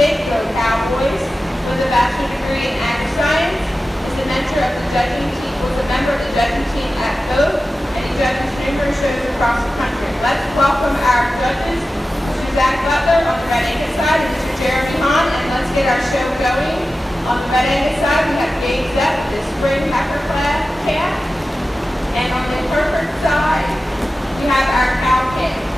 State Go Cowboys, with a bachelor degree in ag science, is a mentor of the judging team, was a member of the judging team at both, and he judges numerous shows across the country. Let's welcome our judges, Mr. Zach Butler on the Red Angus side, and Mr. Jeremy Hahn, and let's get our show going. On the Red Angus side, we have Gabe Zepp, the spring heifer calf, and on the Hereford side, we have our cow calf.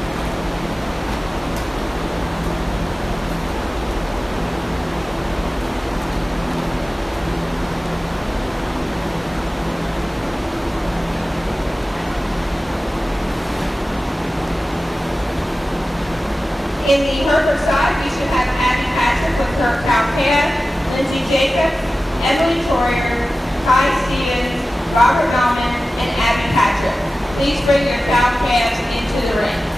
In the Hereford side, we should have Abby Patrick with her cow calf, Lindsay Jacobs, Emily Troyer, Kai Stevens, Robert Nauman, and Abby Patrick. Please bring your cow calves into the ring.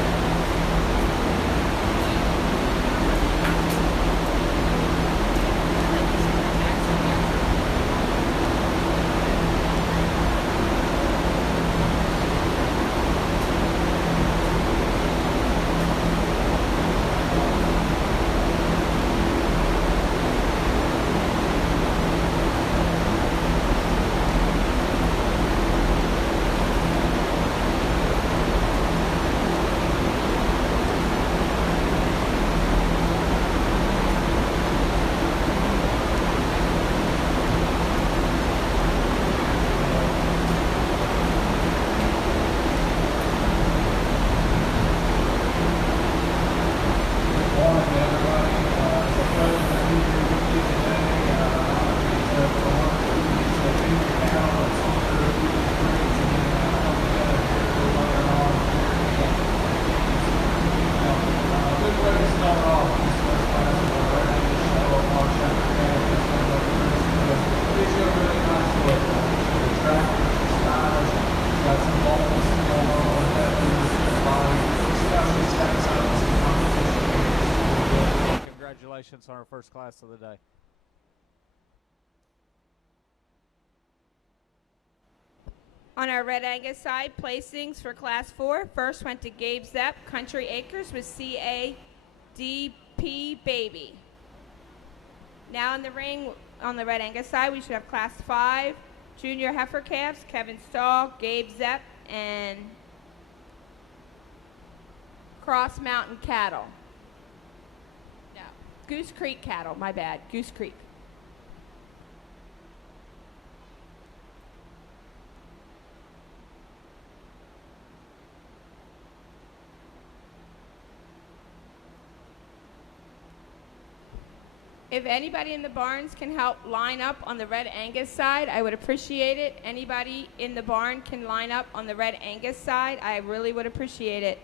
Congratulations on our first class of the day. On our Red Angus side, placings for Class 4 first went to Gabe Zepp, Country Acres with CADP Baby. Now in the ring, on the Red Angus side, we should have Class 5 Junior Heifer Calves, Kevin Stahl, Gabe Zepp, and Cross Mountain Cattle. No, Goose Creek Cattle, my bad, Goose Creek. If anybody in the barns can help line up on the Red Angus side, I would appreciate it. Anybody in the barn can line up on the Red Angus side, I really would appreciate it.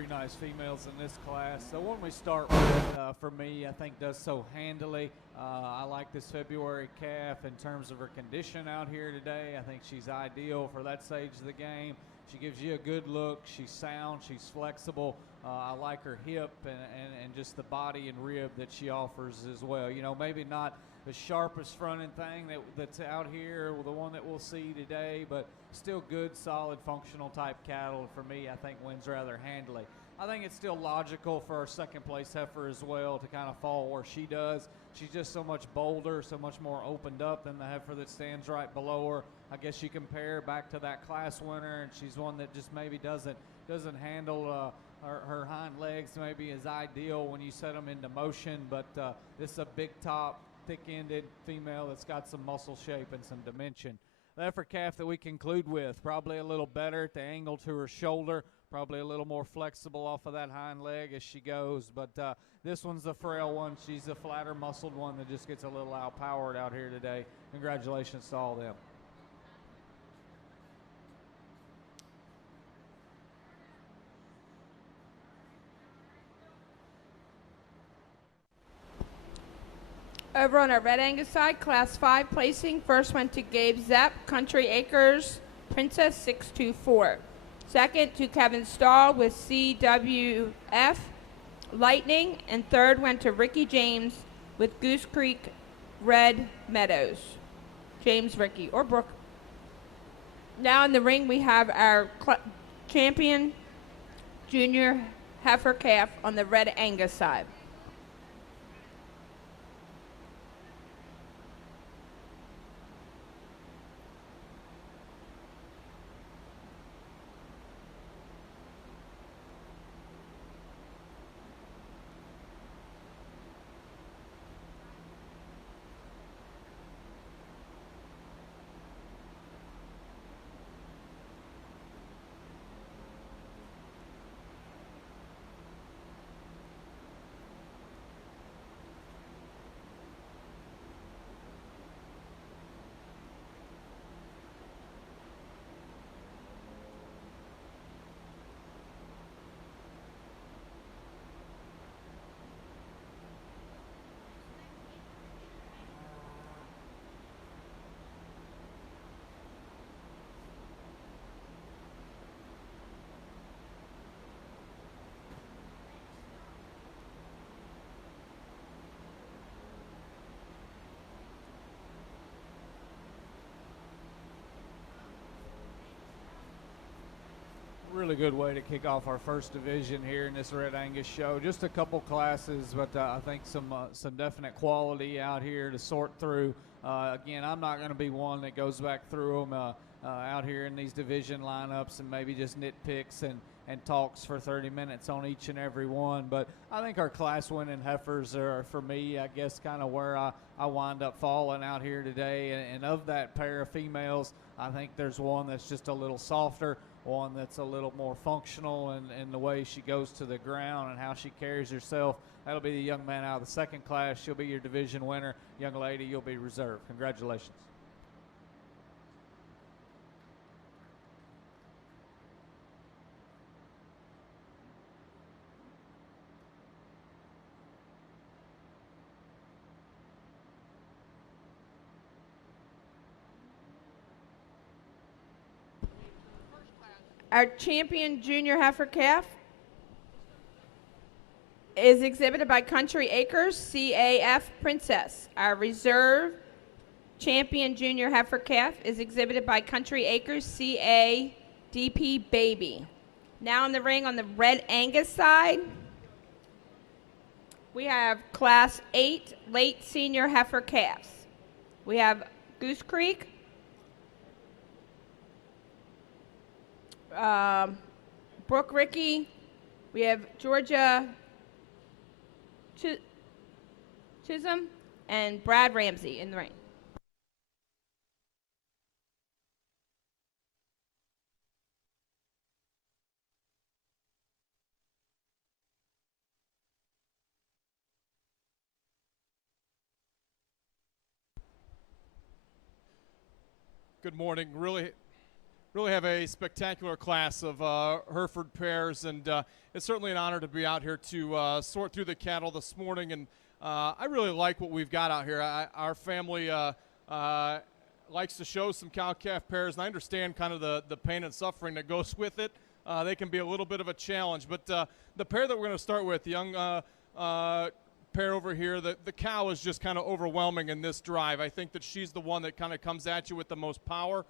three nice females in this class. So when we start with, for me, I think does so handily. I like this February calf in terms of her condition out here today. I think she's ideal for that stage of the game. She gives you a good look. She's sound. She's flexible. I like her hip and just the body and rib that she offers as well. You know, maybe not the sharpest fronting thing that's out here, the one that we'll see today, but still good, solid, functional type cattle. For me, I think wins rather handily. I think it's still logical for our second place heifer as well to kind of fall where she does. She's just so much bolder, so much more opened up than the heifer that stands right below her. I guess you compare back to that class winner, and she's one that just maybe doesn't handle her hind legs maybe as ideal when you set them into motion, but this is a big top, thick-ended female that's got some muscle shape and some dimension. The heifer calf that we conclude with, probably a little better at the angle to her shoulder, probably a little more flexible off of that hind leg as she goes, but this one's a frail one. She's a flatter muscled one that just gets a little outpowered out here today. Congratulations to all of them. Over on our Red Angus side, Class 5 placing. First went to Gabe Zepp, Country Acres, Princess 624. Second to Kevin Stahl with CWF, Lightning. And third went to Ricky James with Goose Creek, Red Meadows. James, Ricky, or Brooke. Now in the ring we have our champion junior heifer calf on the Red Angus side. Really good way to kick off our first division here in this Red Angus show. Just a couple classes, but I think some definite quality out here to sort through. Again, I'm not going to be one that goes back through them out here in these division lineups and maybe just nitpicks and talks for 30 minutes on each and every one. But I think our class winning heifers are, for me, I guess, kind of where I wind up falling out here today. And of that pair of females, I think there's one that's just a little softer, one that's a little more functional in the way she goes to the ground and how she carries herself. That'll be the young man out of the second class. She'll be your division winner. Young lady, you'll be reserved. Congratulations. Our champion junior heifer calf is exhibited by Country Acres, CAF Princess. Our reserve champion junior heifer calf is exhibited by Country Acres, CADP Baby. Now in the ring on the Red Angus side, we have Class 8 late senior heifer calves. We have Goose Creek, Brooke Ricky, we have Georgia Chisholm, and Brad Ramsey in the ring. Good morning. Really really have a spectacular class of Hereford pairs, and it's certainly an honor to be out here to sort through the cattle this morning. And I really like what we've got out here. Our family likes to show some cow-calf pairs, and I understand kind of the pain and suffering that goes with it. They can be a little bit of a challenge, but the pair that we're going to start with, the young pair over here, the cow is just kind of overwhelming in this drive. I think that she's the one that kind of comes at you with the most power.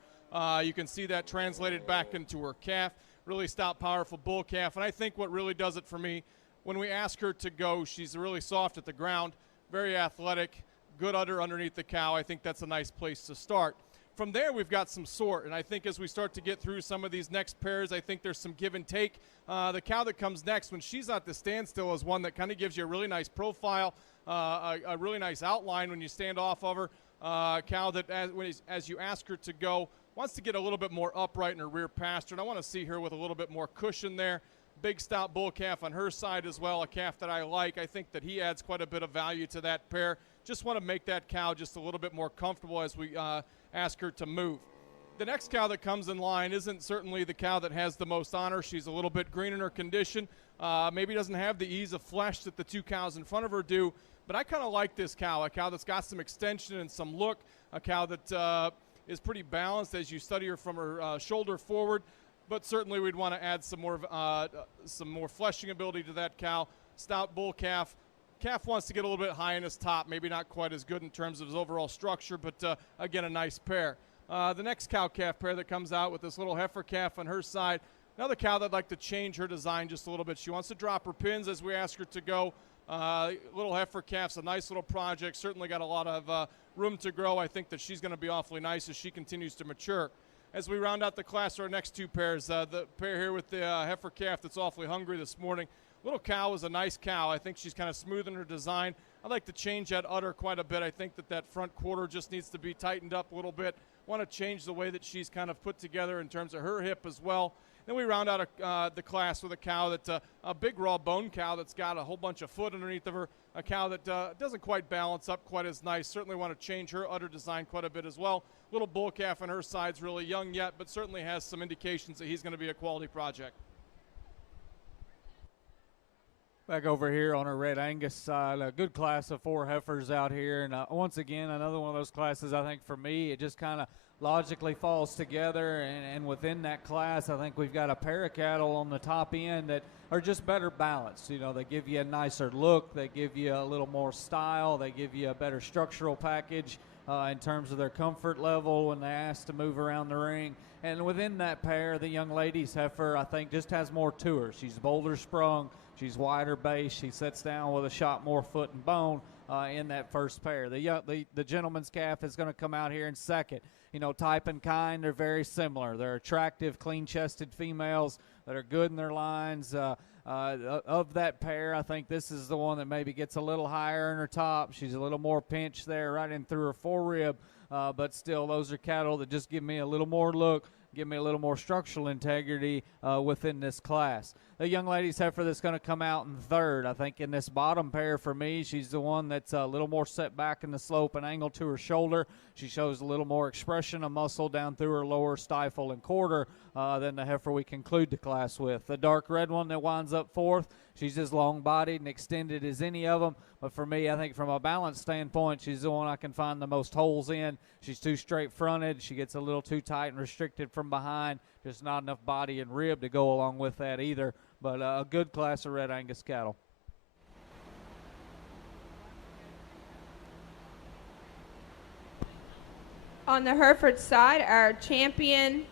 You can see that translated back into her calf. Really stout, powerful bull calf. And I think what really does it for me, when we ask her to go, she's really soft at the ground, very athletic, good udder underneath the cow. I think that's a nice place to start. From there, we've got some sort, and I think as we start to get through some of these next pairs, I think there's some give and take. The cow that comes next, when she's at the standstill, is one that kind of gives you a really nice profile, a really nice outline when you stand off of her. Cow that, as you ask her to go, wants to get a little bit more upright in her rear pasture, and I want to see her with a little bit more cushion there. Big stout bull calf on her side as well, a calf that I like. I think that he adds quite a bit of value to that pair. Just want to make that cow just a little bit more comfortable as we ask her to move. The next cow that comes in line isn't certainly the cow that has the most honor. She's a little bit green in her condition. Maybe doesn't have the ease of flesh that the two cows in front of her do, but I kind of like this cow, a cow that's got some extension and some look, a cow that is pretty balanced as you study her from her shoulder forward, but certainly we'd want to add some more fleshing ability to that cow. Stout bull calf. Calf wants to get a little bit high in his top, maybe not quite as good in terms of his overall structure, but again, a nice pair. The next cow-calf pair that comes out with this little heifer calf on her side, another cow that'd like to change her design just a little bit. She wants to drop her pins as we ask her to go. Little heifer calf's a nice little project, certainly got a lot of room to grow. I think that she's going to be awfully nice as she continues to mature. As we round out the class, our next two pairs, the pair here with the heifer calf that's awfully hungry this morning. Little cow is a nice cow. I think she's kind of smooth in her design. I'd like to change that udder quite a bit. I think that front quarter just needs to be tightened up a little bit. Want to change the way that she's kind of put together in terms of her hip as well. Then we round out the class with a cow that's a big raw bone cow that's got a whole bunch of foot underneath of her. A cow that doesn't quite balance up quite as nice. Certainly want to change her udder design quite a bit as well. Little bull calf on her side's really young yet, but certainly has some indications that he's going to be a quality project. Back over here on our red Angus side, a good class of 4 heifers out here. And once again, another one of those classes, I think for me, it just kind of logically falls together. And within that class, I think we've got a pair of cattle on the top end that are just better balanced. You know, they give you a nicer look. They give you a little more style. They give you a better structural package in terms of their comfort level when they ask to move around the ring. And within that pair, the young lady's heifer, I think, just has more to her. She's boulder sprung. She's wider base. She sets down with a shot more foot and bone in that first pair. The gentleman's calf is going to come out here in second. You know, type and kind, they're very similar. They're attractive, clean-chested females that are good in their lines. Of that pair, I think this is the one that maybe gets a little higher in her top. She's a little more pinched there right in through her forerib, but still those are cattle that just give me a little more look, give me a little more structural integrity within this class. The young lady's heifer that's going to come out in third, I think in this bottom pair for me, she's the one that's a little more set back in the slope and angle to her shoulder. She shows a little more expression of muscle down through her lower stifle and quarter than the heifer we conclude the class with. The dark red one that winds up fourth, she's as long-bodied and extended as any of them. But for me, I think from a balance standpoint, she's the one I can find the most holes in. She's too straight-fronted. She gets a little too tight and restricted from behind. Just not enough body and rib to go along with that either. But a good class of red Angus cattle. On the Hereford side, our champion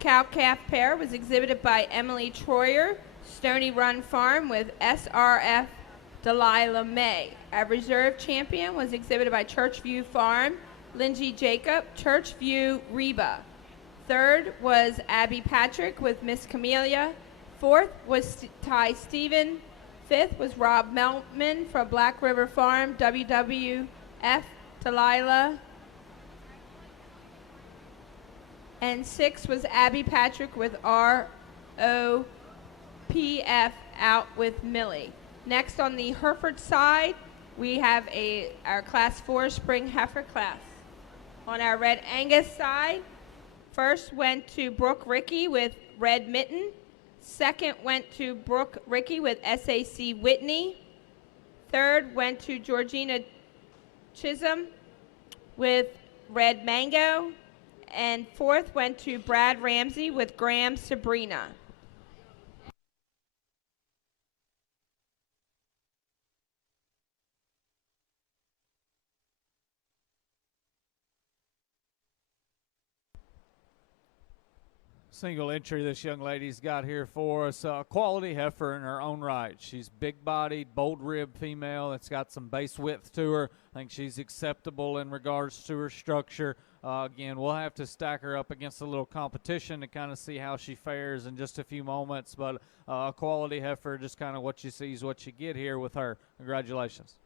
cow-calf pair was exhibited by Emily Troyer, Stony Run Farm with SRF Delilah May. Our reserve champion was exhibited by Churchview Farm, Lindsay Jacob, Churchview Reba. Third was Abby Patrick with Miss Camellia. Fourth was Ty Stephen. Fifth was Rob Meltman from Black River Farm, WWF Delilah. And sixth was Abby Patrick with ROPF out with Millie. Next on the Hereford side, we have our Class 4 Spring Heifer class. On our Red Angus side, First went to Brooke Rickey with Red Mitten. Second went to Brooke Rickey with SAC Whitney. Third went to Georgina Chisholm with Red Mango. And fourth went to Brad Ramsey with Graham Sabrina. Single entry this young lady's got here for us. Quality heifer in her own right. She's big-bodied, bold-ribbed female that's got some base width to her. I think she's acceptable in regards to her structure. Again, we'll have to stack her up against a little competition to kind of see how she fares in just a few moments. But a quality heifer, just kind of what you see is what you get here with her. Congratulations.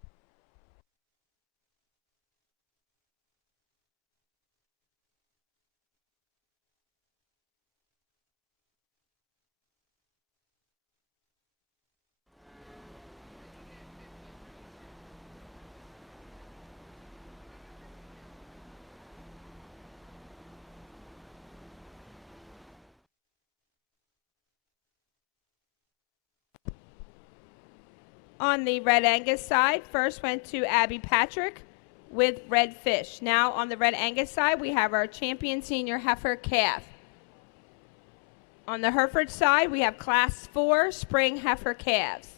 On the Red Angus side, first went to Abby Patrick with Red Fish. Now on the Red Angus side, we have our champion senior heifer calf. On the Hereford side, we have Class 4 spring heifer calves.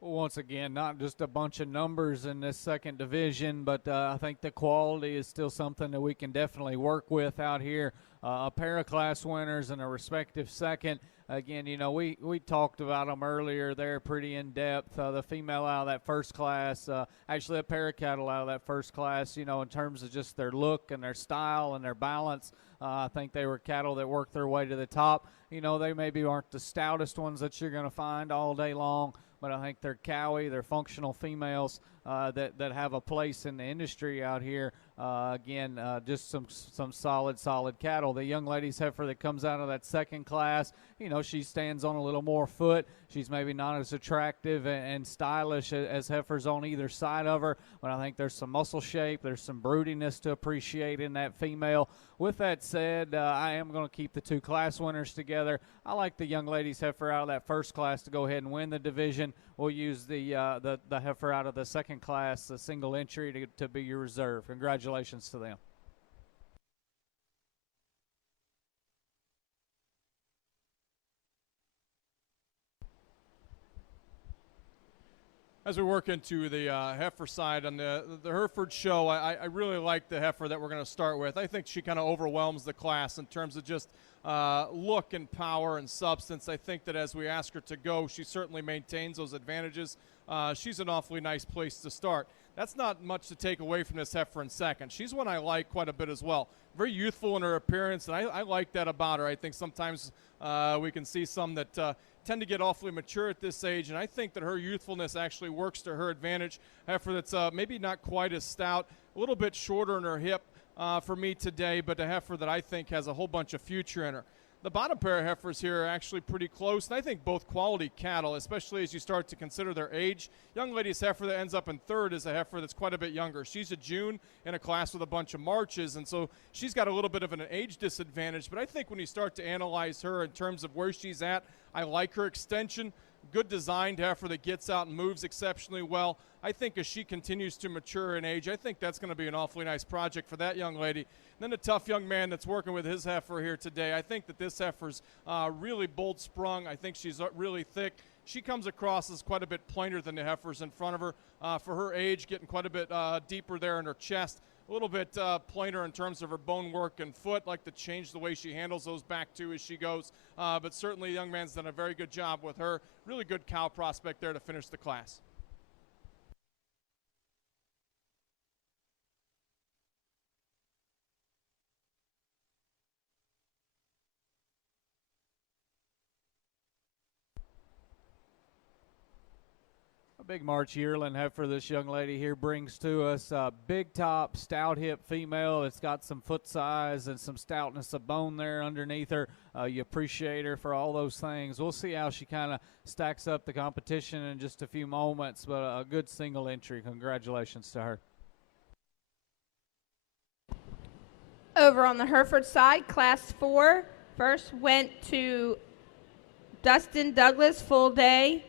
Well, once again, not just a bunch of numbers in this second division, but I think the quality is still something that we can definitely work with out here. A pair of class winners and a respective second. Again, you know, we talked about them earlier. They're pretty in-depth. The female out of that first class, actually a pair of cattle out of that first class, you know, in terms of just their look and their style and their balance. I think they were cattle that worked their way to the top. You know, they maybe aren't the stoutest ones that you're going to find all day long, but I think they're cowy, they're functional females that have a place in the industry out here. Again, just some solid cattle. The young lady's heifer that comes out of that second class, you know, she stands on a little more foot. She's maybe not as attractive and stylish as heifers on either side of her, but I think there's some muscle shape, there's some broodiness to appreciate in that female. With that said, I am going to keep the two class winners together. I like the young lady's heifer out of that first class to go ahead and win the division. We'll use the heifer out of the second class, the single entry, to be your reserve. Congratulations to them. As we work into the heifer side on the Hereford show, I really like the heifer that we're going to start with. I think she kind of overwhelms the class in terms of just look and power and substance. I think that as we ask her to go, she certainly maintains those advantages. She's an awfully nice place to start. That's not much to take away from this heifer in second. She's one I like quite a bit as well. Very youthful in her appearance, and I like that about her. I think sometimes we can see some that tend to get awfully mature at this age, and I think that her youthfulness actually works to her advantage. Heifer that's maybe not quite as stout, a little bit shorter in her hip for me today, but a heifer that I think has a whole bunch of future in her. The bottom pair of heifers here are actually pretty close, and I think both quality cattle, especially as you start to consider their age. Young lady's heifer that ends up in third is a heifer that's quite a bit younger. She's a June in a class with a bunch of Marches, and so she's got a little bit of an age disadvantage. But I think when you start to analyze her in terms of where she's at, I like her extension. Good designed heifer that gets out and moves exceptionally well. I think as she continues to mature in age, I think that's going to be an awfully nice project for that young lady. Then the tough young man that's working with his heifer here today, I think that this heifer's really bold sprung. I think she's really thick. She comes across as quite a bit plainer than the heifers in front of her. For her age, getting quite a bit deeper there in her chest. A little bit plainer in terms of her bone work and foot. Like to change the way she handles those back too as she goes. But certainly the young man's done a very good job with her. Really good cow prospect there to finish the class. Big March yearling heifer this young lady here brings to us. Big top, stout hip female. It's got some foot size and some stoutness of bone there underneath her. You appreciate her for all those things. We'll see how she kind of stacks up the competition in just a few moments, but a good single entry. Congratulations to her. Over on the Hereford side, Class 4, first went to Dustin Douglas, full day.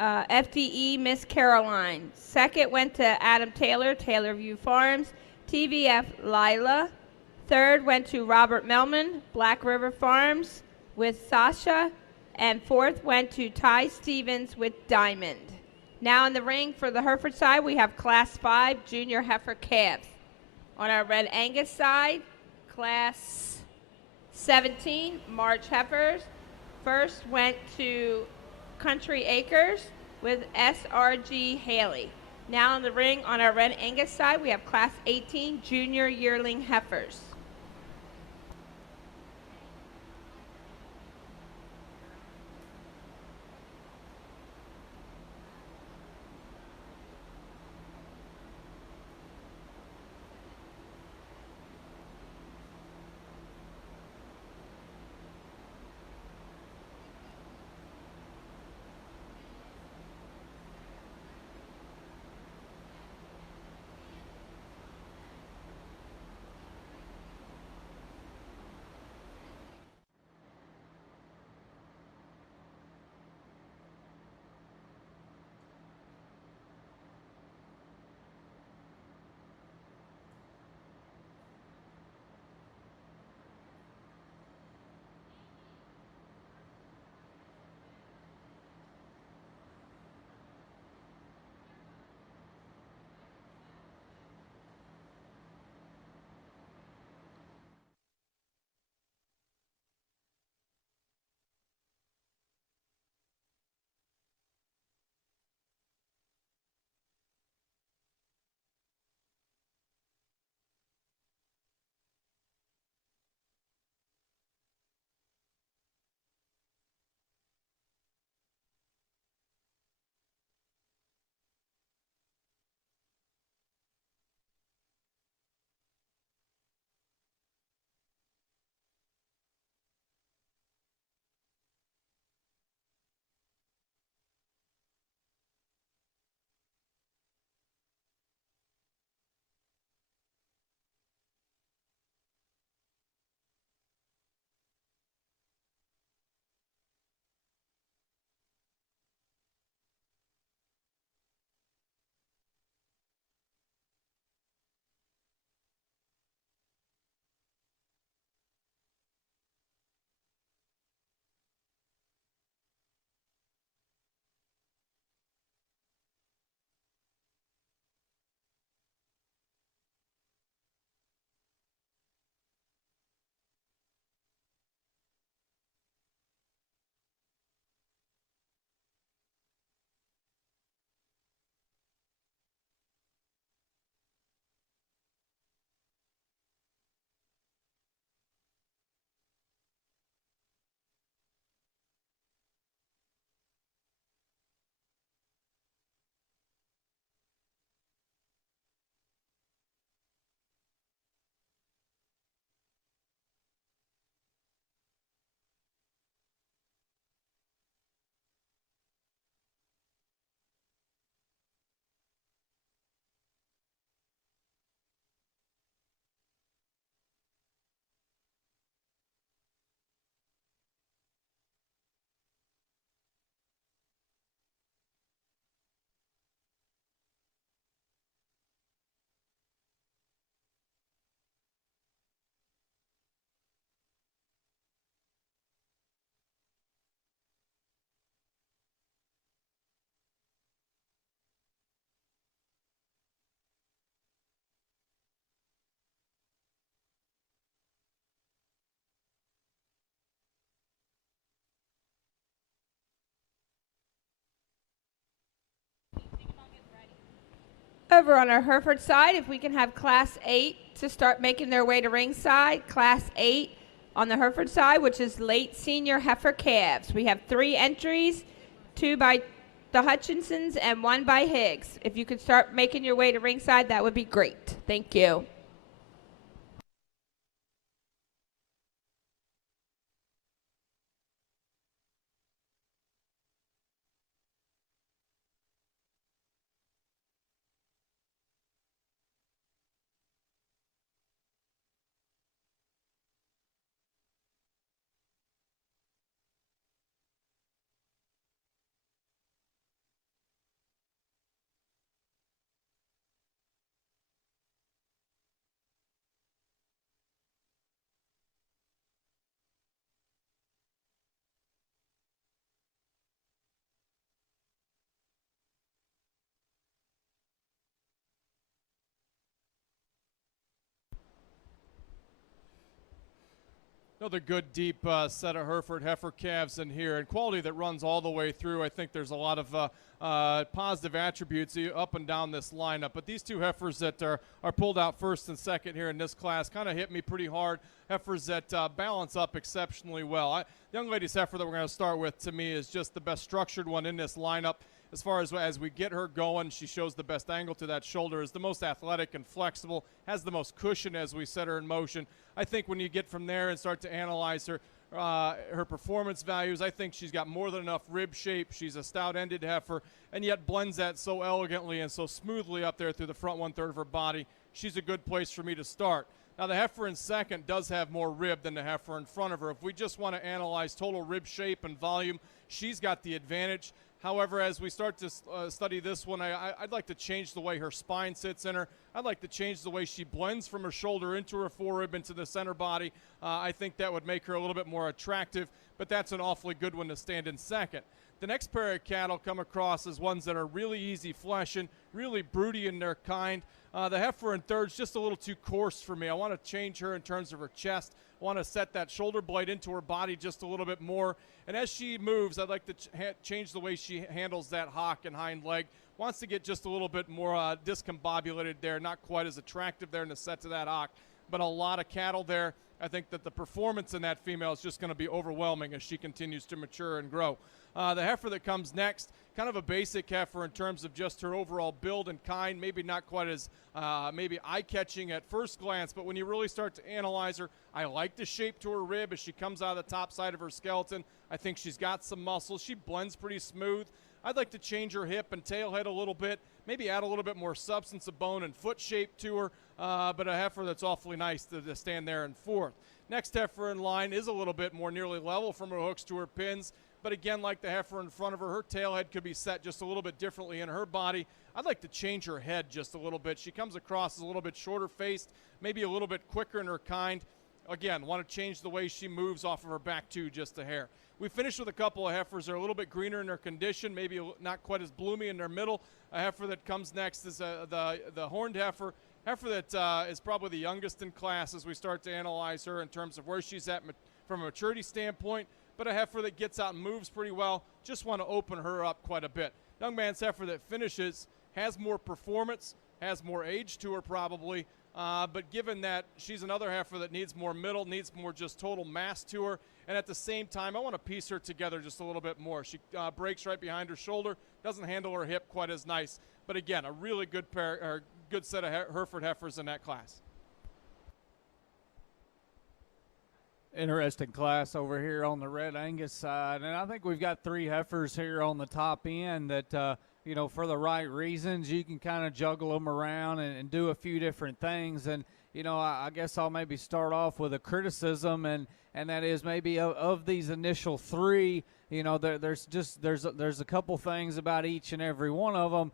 FDE Miss Caroline. Second went to Adam Taylor, Taylorview Farms, TVF Lila. Third went to Robert Melman, Black River Farms with Sasha. And fourth went to Ty Stevens with Diamond. Now in the ring for the Hereford side, we have Class 5 Junior Heifer Calves. On our Red Angus side, Class 17 March Heifers. First went to Country Acres with SRG Haley. Now in the ring on our Red Angus side, we have Class 18 Junior Yearling Heifers. Over on our Hereford side, if we can have Class 8 to start making their way to ringside. Class 8 on the Hereford side, which is late senior heifer calves. We have 3 entries, 2 by the Hutchinsons and 1 by Higgs. If you could start making your way to ringside, that would be great. Thank you. Another good deep set of Hereford heifer calves in here, and quality that runs all the way through. I think there's a lot of positive attributes up and down this lineup. But these 2 heifers that are pulled out first and second here in this class kind of hit me pretty hard. Heifers that balance up exceptionally well. The young lady's heifer that we're going to start with, to me, is just the best structured one in this lineup. As far as we get her going, she shows the best angle to that shoulder, is the most athletic and flexible, has the most cushion as we set her in motion. I think when you get from there and start to analyze her performance values, I think she's got more than enough rib shape. She's a stout-ended heifer, and yet blends that so elegantly and so smoothly up there through the front 1/3 of her body. She's a good place for me to start. Now, the heifer in second does have more rib than the heifer in front of her. If we just want to analyze total rib shape and volume, she's got the advantage. However, as we start to study this one, I'd like to change the way her spine sits in her. I'd like to change the way she blends from her shoulder into her forerib into the center body. I think that would make her a little bit more attractive, but that's an awfully good one to stand in second. The next pair of cattle come across as ones that are really easy fleshing, really broody in their kind. The heifer in third's just a little too coarse for me. I want to change her in terms of her chest. I want to set that shoulder blade into her body just a little bit more. And as she moves, I'd like to change the way she handles that hock and hind leg. Wants to get just a little bit more discombobulated there, not quite as attractive there in the set to that hock, but a lot of cattle there. I think that the performance in that female is just going to be overwhelming as she continues to mature and grow. The heifer that comes next, kind of a basic heifer in terms of just her overall build and kind, maybe not quite as maybe eye-catching at first glance, but when you really start to analyze her, I like the shape to her rib as she comes out of the top side of her skeleton. I think she's got some muscle. She blends pretty smooth. I'd like to change her hip and tail head a little bit, maybe add a little bit more substance of bone and foot shape to her, but a heifer that's awfully nice to stand there in fourth. Next heifer in line is a little bit more nearly level from her hooks to her pins, but again, like the heifer in front of her, her tail head could be set just a little bit differently in her body. I'd like to change her head just a little bit. She comes across as a little bit shorter faced, maybe a little bit quicker in her kind. Again, want to change the way she moves off of her back too, just a hair. We finished with a couple of heifers that are a little bit greener in their condition, maybe not quite as bloomy in their middle. A heifer that comes next is the horned heifer. Heifer that is probably the youngest in class as we start to analyze her in terms of where she's at from a maturity standpoint, but a heifer that gets out and moves pretty well. Just want to open her up quite a bit. Young man's heifer that finishes has more performance, has more age to her probably, but given that she's another heifer that needs more middle, needs more just total mass to her, and at the same time, I want to piece her together just a little bit more. She breaks right behind her shoulder, doesn't handle her hip quite as nice, but again, a really good pair, or good set of Hereford heifers in that class. Interesting class over here on the red Angus side, and I think we've got 3 heifers here on the top end that you know, for the right reasons, you can kind of juggle them around and do a few different things. And you know, I guess I'll maybe start off with a criticism, and that is maybe of these initial 3. You know, there's a couple things about each and every one of them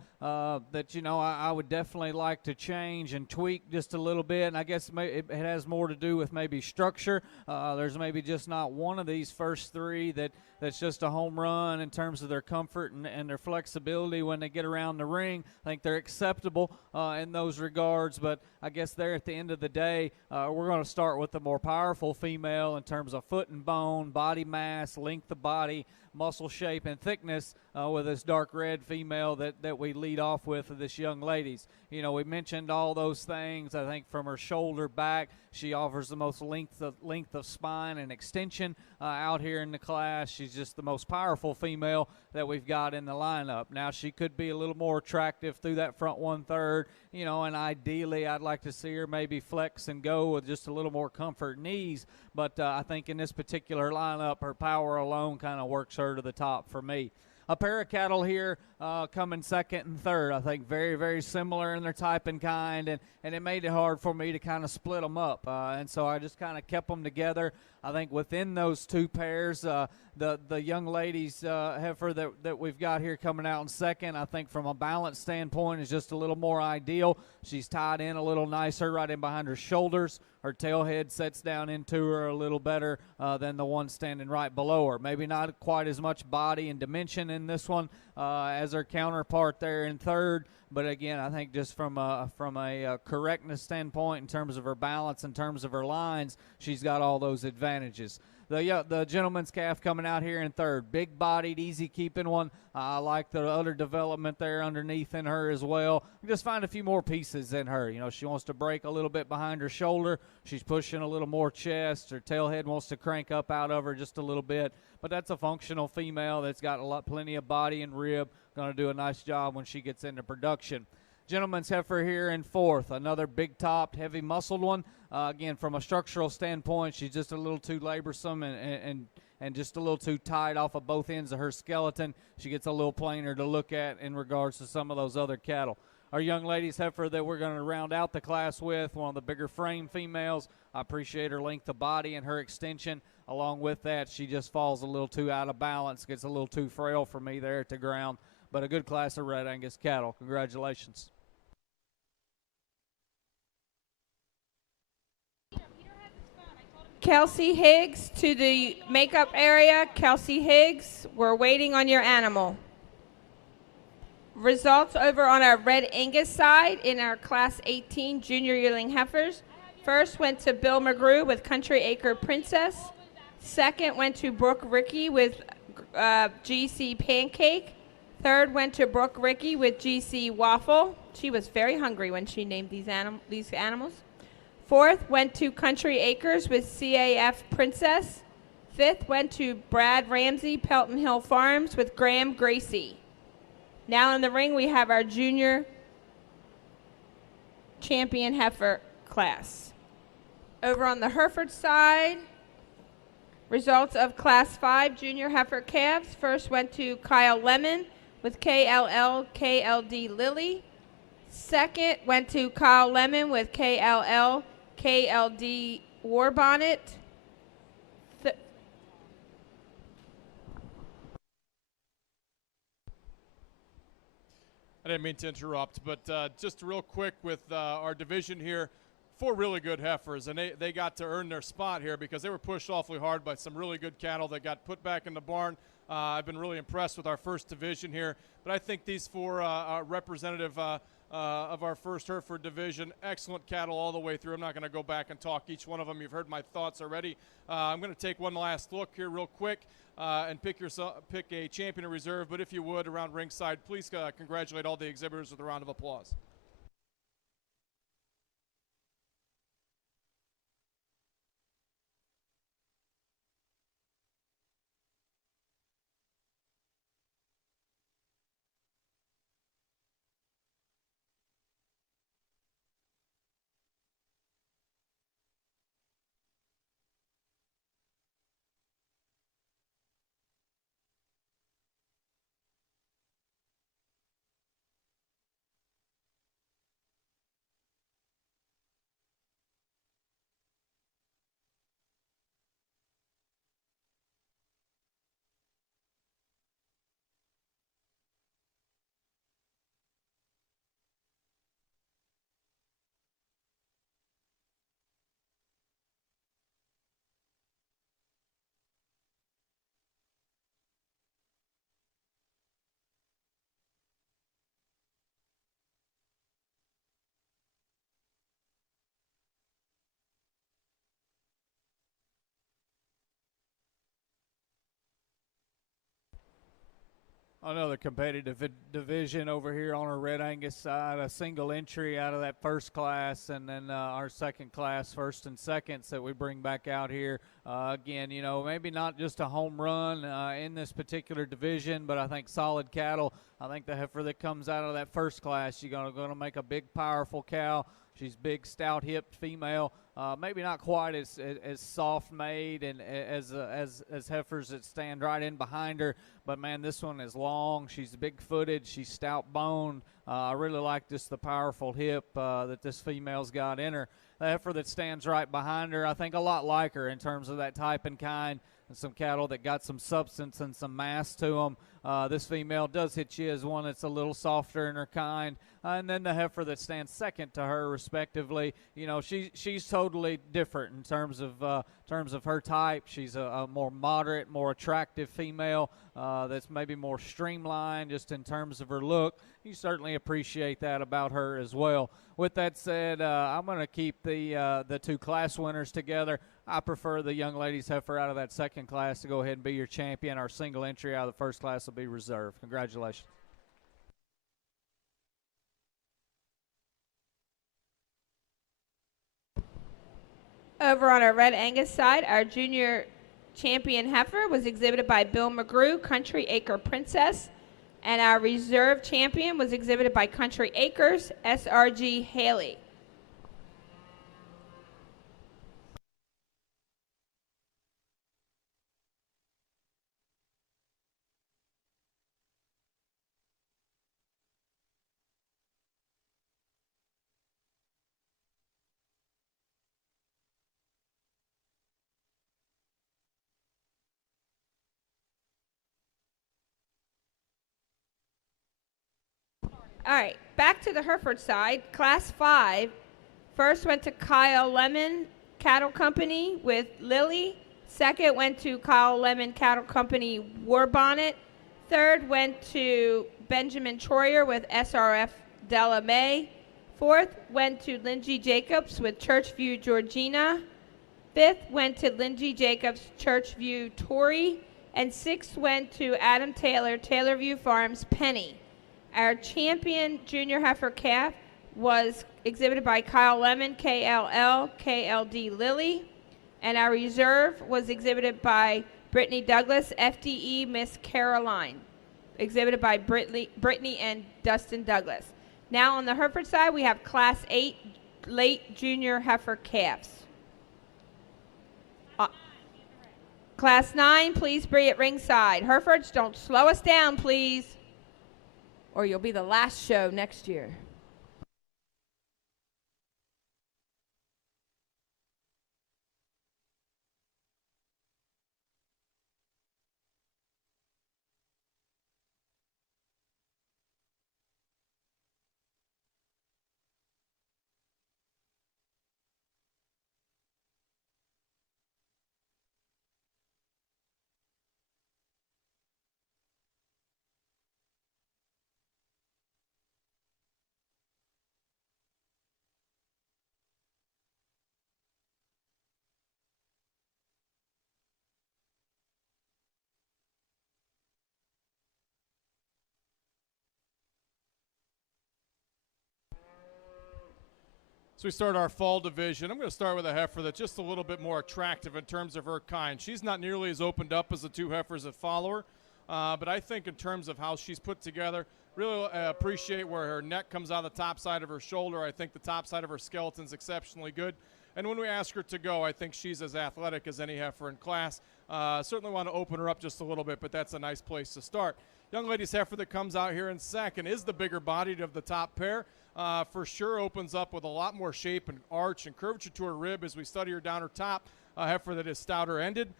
that, you know, I would definitely like to change and tweak just a little bit. And I guess it has more to do with maybe structure. There's maybe just not one of these first 3 that's just a home run in terms of their comfort and their flexibility when they get around the ring. I think they're acceptable in those regards. But I guess there at the end of the day, we're going to start with the more powerful female in terms of foot and bone, body mass, length of body. muscle shape and thickness with this dark red female that we lead off with this young lady's. You know, we mentioned all those things. I think from her shoulder back, she offers the most length of spine and extension out here in the class. She's just the most powerful female that we've got in the lineup. Now, she could be a little more attractive through that front 1/3, you know, and ideally I'd like to see her maybe flex and go with just a little more comfort and ease. But I think in this particular lineup, her power alone kind of works her to the top for me. A pair of cattle here coming second and third. I think very, very similar in their type and kind, and it made it hard for me to kind of split them up. And so I just kind of kept them together. I think within those two pairs, the young ladies heifer that we've got here coming out in second, I think from a balance standpoint is just a little more ideal. She's tied in a little nicer right in behind her shoulders. Her tail head sets down into her a little better than the one standing right below her. Maybe not quite as much body and dimension in this one as her counterpart there in third. But again, I think just from a correctness standpoint, in terms of her balance, in terms of her lines, she's got all those advantages. The gentleman's calf coming out here in third. Big-bodied, easy-keeping one. I like the other development there underneath in her as well. Just find a few more pieces in her. You know, she wants to break a little bit behind her shoulder. She's pushing a little more chest. Her tail head wants to crank up out of her just a little bit. But that's a functional female that's got plenty of body and rib. Going to do a nice job when she gets into production. Gentleman's heifer here in fourth, another big-topped, heavy-muscled one. Again, from a structural standpoint, she's just a little too laborsome and just a little too tight off of both ends of her skeleton. She gets a little plainer to look at in regards to some of those other cattle. Our young lady's heifer that we're going to round out the class with, one of the bigger frame females. I appreciate her length of body and her extension. Along with that, she just falls a little too out of balance, gets a little too frail for me there at the ground. But a good class of red Angus cattle. Congratulations. Kelsey Higgs to the makeup area. Kelsey Higgs, we're waiting on your animal. Results over on our red Angus side in our Class 18 junior yearling heifers. First went to Bill McGrew with Country Acre Princess. Second went to Brooke Rickey with GC Pancake. Third went to Brooke Rickey with GC Waffle. She was very hungry when she named these animals. Fourth went to Country Acres with CAF Princess. Fifth went to Brad Ramsey, Pelton Hill Farms with Graham Gracie. Now in the ring we have our junior champion heifer class. Over on the Hereford side, results of Class 5 junior heifer calves. First went to Kyle Lemon with KLL KLD Lily. Second went to Kyle Lemon with KLL KLD Warbonnet. I didn't mean to interrupt, but just real quick with our division here, 4 really good heifers, and they got to earn their spot here because they were pushed awfully hard by some really good cattle that got put back in the barn. I've been really impressed with our first division here, but I think these 4 are representative of our first Hereford division. Excellent cattle all the way through. I'm not going to go back and talk each one of them. You've heard my thoughts already. I'm going to take one last look here real quick and pick a champion in reserve, but if you would, around ringside, please congratulate all the exhibitors with a round of applause. Another competitive division over here on our Red Angus side, a single entry out of that first class, and then our second class, first and seconds, that we bring back out here. Again, you know, maybe not just a home run in this particular division, but I think solid cattle. I think the heifer that comes out of that first class, you're going to make a big, powerful cow. She's big, stout-hipped female. Maybe not quite as soft-made and as heifers that stand right in behind her. But, man, this one is long. She's big-footed. She's stout-boned. I really like just the powerful hip that this female's got in her. The heifer that stands right behind her, I think a lot like her in terms of that type and kind, and some cattle that got some substance and some mass to them. This female does hit you as one that's a little softer in her kind. And then the heifer that stands second to her, respectively, you know, she's totally different in terms of her type. She's a more moderate, more attractive female that's maybe more streamlined just in terms of her look. You certainly appreciate that about her as well. With that said, I'm going to keep the two class winners together. I prefer the young ladies heifer out of that second class to go ahead and be your champion. Our single entry out of the first class will be reserved. Congratulations. Over on our Red Angus side, our junior champion heifer was exhibited by Bill McGrew, Country Acre Princess, and our reserve champion was exhibited by Country Acres, SRG Haley. All right, back to the Hereford side. Class 5 first went to Kyle Lemon Cattle Company with Lily. Second went to Kyle Lemon Cattle Company Warbonnet. Third went to Benjamin Troyer with SRF Della May. Fourth went to Lindsay Jacobs with Churchview Georgina. Fifth went to Lindsay Jacobs Churchview Torrey. And sixth went to Adam Taylor, Taylorview Farms Penny. Our champion junior heifer calf was exhibited by Kyle Lemon, KLL, KLD Lily. And our reserve was exhibited by Brittany Douglas, FDE Miss Caroline, exhibited by Brittany and Dustin Douglas. Now on the Hereford side, we have Class 8 late junior heifer calves. Class 9, please be at ringside. Herefords, don't slow us down, please, or you'll be the last show next year. So we start our fall division. I'm going to start with a heifer that's just a little bit more attractive in terms of her kind. She's not nearly as opened up as the two heifers that follow her, but I think in terms of how she's put together, really appreciate where her neck comes out of the top side of her shoulder. I think the top side of her skeleton is exceptionally good. And when we ask her to go, I think she's as athletic as any heifer in class. Certainly want to open her up just a little bit, but that's a nice place to start. Young lady's heifer that comes out here in second is the bigger bodied of the top pair. For sure opens up with a lot more shape and arch and curvature to her rib as we study her down her top. A heifer that is stouter ended.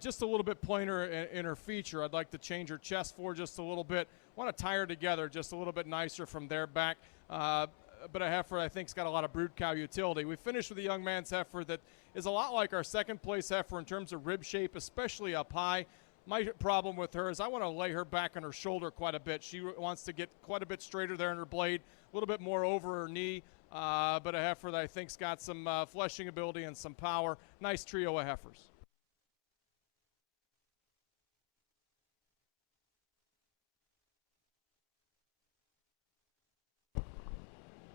Just a little bit plainer in her feature. I'd like to change her chest for just a little bit. Want to tie her together just a little bit nicer from there back. But a heifer I think's got a lot of brood cow utility. We finished with a young man's heifer that is a lot like our second place heifer in terms of rib shape, especially up high. My problem with her is I want to lay her back on her shoulder quite a bit. She wants to get quite a bit straighter there in her blade, a little bit more over her knee, but a heifer that I think's got some fleshing ability and some power. Nice trio of heifers.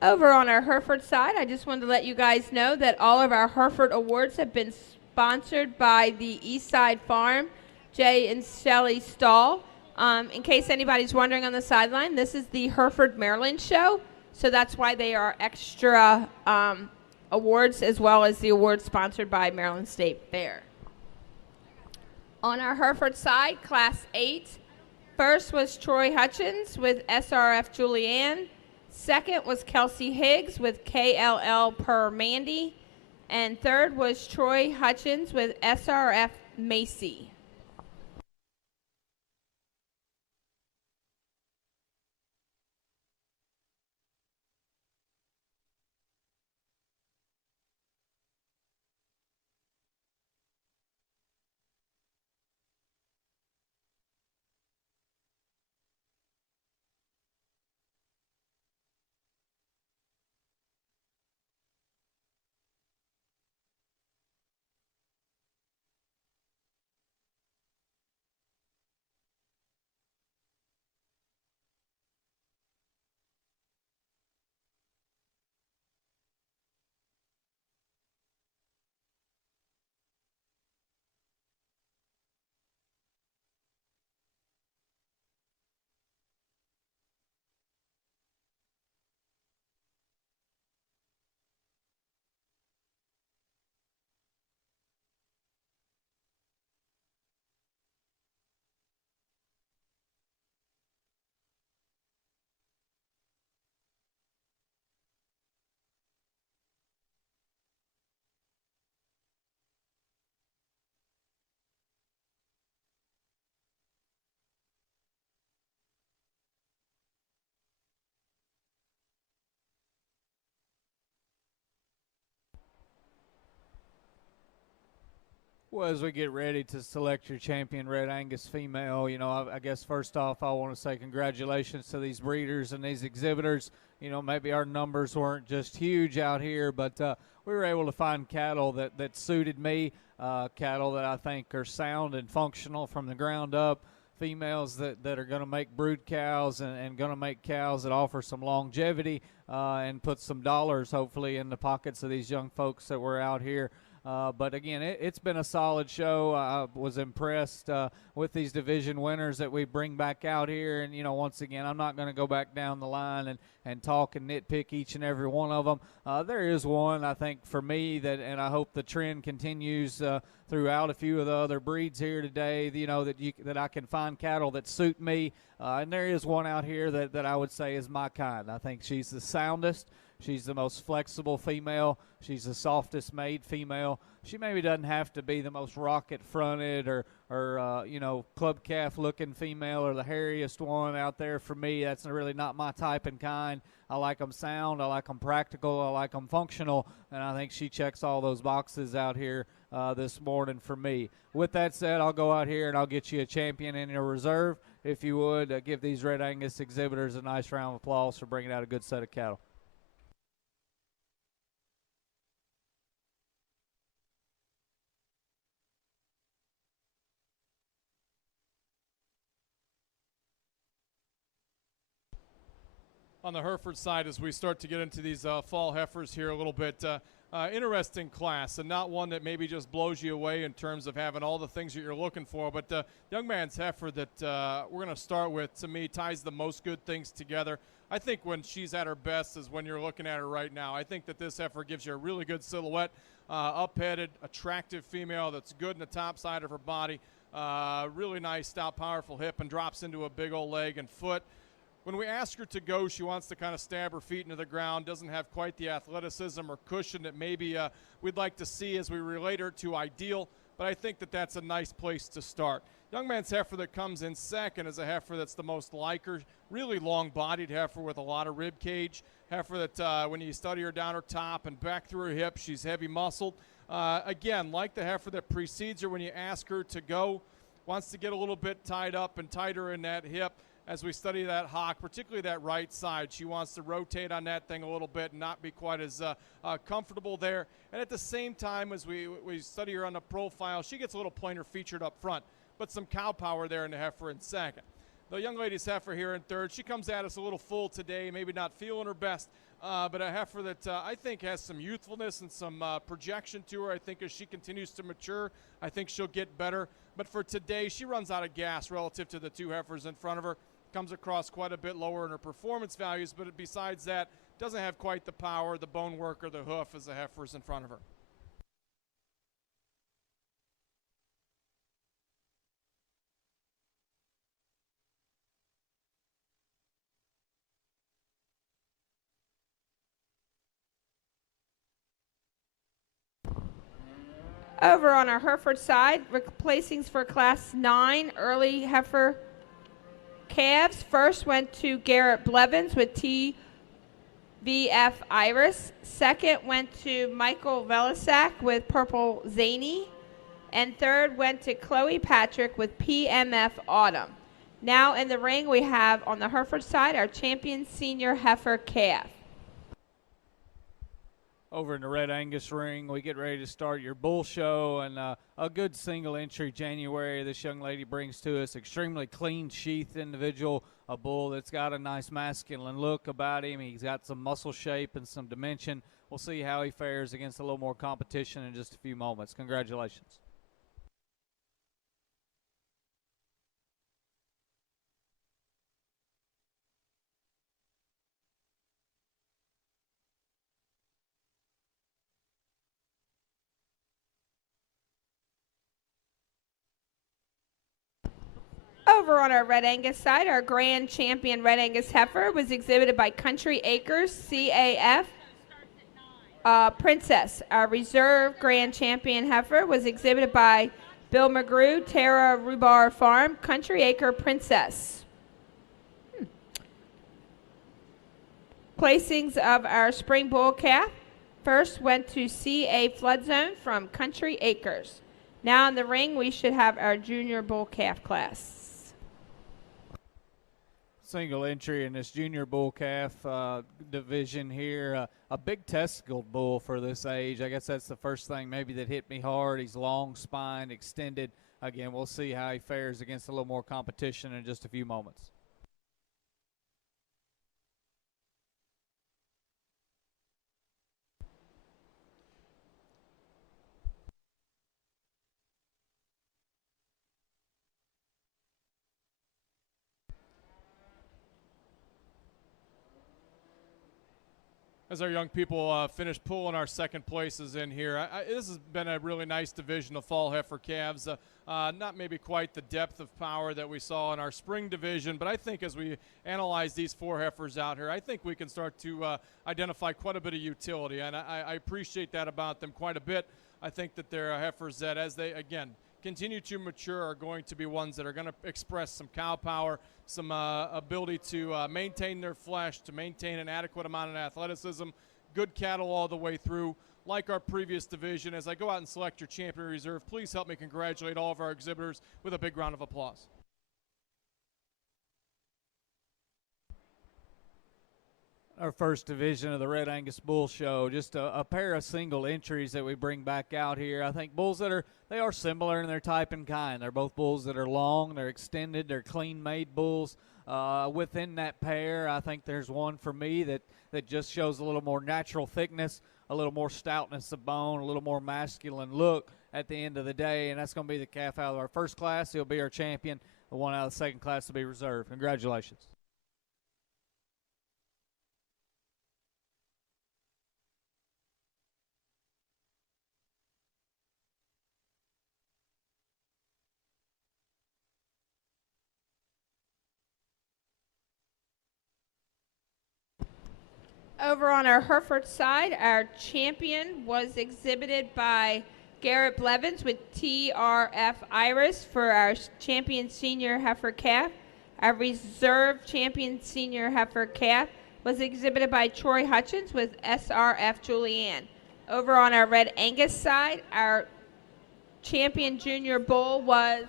Over on our Hereford side, I just wanted to let you guys know that all of our Hereford awards have been sponsored by the Eastside Farm, Jay and Shelley Stahl. In case anybody's wondering on the sideline, this is the Hereford, Maryland show, so that's why they are extra awards, as well as the awards sponsored by Maryland State Fair. On our Hereford side, Class 8, first was Troy Hutchins with SRF Julianne. Second was Kelsey Higgs with KLL per Mandy. And third was Troy Hutchins with SRF Macy. Well, as we get ready to select your champion Red Angus female, I guess first off, I want to say congratulations to these breeders and these exhibitors. Maybe our numbers weren't just huge out here, but we were able to find cattle that suited me, cattle that I think are sound and functional from the ground up, females that are going to make brood cows and going to make cows that offer some longevity and put some dollars, hopefully, in the pockets of these young folks that were out here. But again, it's been a solid show. I was impressed with these division winners that we bring back out here. And, once again, I'm not going to go back down the line and talk and nitpick each and every one of them. There is one, I think, for me, and I hope the trend continues throughout a few of the other breeds here today, that I can find cattle that suit me. And there is one out here that I would say is my kind. I think she's the soundest. She's the most flexible female. She's the softest made female. She maybe doesn't have to be the most rocket fronted or club calf looking female or the hairiest one out there. For me, that's really not my type and kind. I like them sound. I like them practical. I like them functional. And I think she checks all those boxes out here this morning for me. With that said, I'll go out here and I'll get you a champion in your reserve. If you would, give these Red Angus exhibitors a nice round of applause for bringing out a good set of cattle. On the Hereford side, as we start to get into these fall heifers here a little bit, interesting class, and not one that maybe just blows you away in terms of having all the things that you're looking for. But the young man's heifer that we're going to start with, to me, ties the most good things together. I think when she's at her best is when you're looking at her right now. I think that this heifer gives you a really good silhouette, up-headed, attractive female that's good in the top side of her body, really nice, stout, powerful hip, and drops into a big old leg and foot. When we ask her to go, she wants to kind of stab her feet into the ground, doesn't have quite the athleticism or cushion that maybe we'd like to see as we relate her to ideal, but I think that that's a nice place to start. Young man's heifer that comes in second is a heifer that's the most like her, really long-bodied heifer with a lot of rib cage, heifer that when you study her down her top and back through her hips, she's heavy-muscled. Again, like the heifer that precedes her, when you ask her to go, wants to get a little bit tied up and tighter in that hip. As we study that hock, particularly that right side, she wants to rotate on that thing a little bit and not be quite as comfortable there. And at the same time, as we study her on the profile, she gets a little plainer featured up front, but some cow power there in the heifer in second. The young lady's heifer here in third, she comes at us a little full today, maybe not feeling her best. but a heifer that I think has some youthfulness and some projection to her. I think as she continues to mature, I think she'll get better. But for today, she runs out of gas relative to the two heifers in front of her. Comes across quite a bit lower in her performance values, but besides that, doesn't have quite the power, the bone work, or the hoof as the heifers in front of her. Over on our Hereford side, placings for Class 9 early heifer calves. First went to Garrett Blevins with TVF Iris. Second went to Michael Velisak with Purple Zany. And third went to Chloe Patrick with PMF Autumn. Now in the ring we have on the Hereford side our champion senior heifer calf. Over in the Red Angus ring, we get ready to start your bull show, and a good single entry January this young lady brings to us. Extremely clean sheathed individual, a bull that's got a nice masculine look about him. He's got some muscle shape and some dimension. We'll see how he fares against a little more competition in just a few moments. Congratulations. Over on our Red Angus side, our grand champion Red Angus heifer was exhibited by Country Acres CAF Princess. Our reserve grand champion heifer was exhibited by Bill McGrew, Terra Rhubarb Farm, Country Acre Princess. Placings of our spring bull calf. First went to CA Flood Zone from Country Acres. Now in the ring, we should have our junior bull calf class. Single entry in this junior bull calf division here. A big testicled bull for this age. I guess that's the first thing maybe that hit me hard. He's long spine, extended. Again, we'll see how he fares against a little more competition in just a few moments. As our young people finish pulling our second places in here, this has been a really nice division of fall heifer calves. Not maybe quite the depth of power that we saw in our spring division, but I think as we analyze these four heifers out here, I think we can start to identify quite a bit of utility, and I appreciate that about them quite a bit. I think that they're heifers that, as they, again, continue to mature, are going to be ones that are going to express some cow power, some ability to maintain their flesh, to maintain an adequate amount of athleticism, good cattle all the way through. Like our previous division, as I go out and select your champion reserve, please help me congratulate all of our exhibitors with a big round of applause. Our first division of the Red Angus Bull Show, just a pair of single entries that we bring back out here. I think bulls that they are similar in their type and kind. They're both bulls that are long, they're extended, they're clean-made bulls. Within that pair, I think there's one for me that just shows a little more natural thickness, a little more stoutness of bone, a little more masculine look at the end of the day, and that's going to be the calf out of our first class. He'll be our champion. The one out of the second class will be reserved. Congratulations. Over on our Hereford side, our champion was exhibited by Garrett Blevins with TRF Iris for our champion senior heifer calf. Our reserve champion senior heifer calf was exhibited by Troy Hutchins with SRF Julianne. Over on our Red Angus side, our champion junior bull was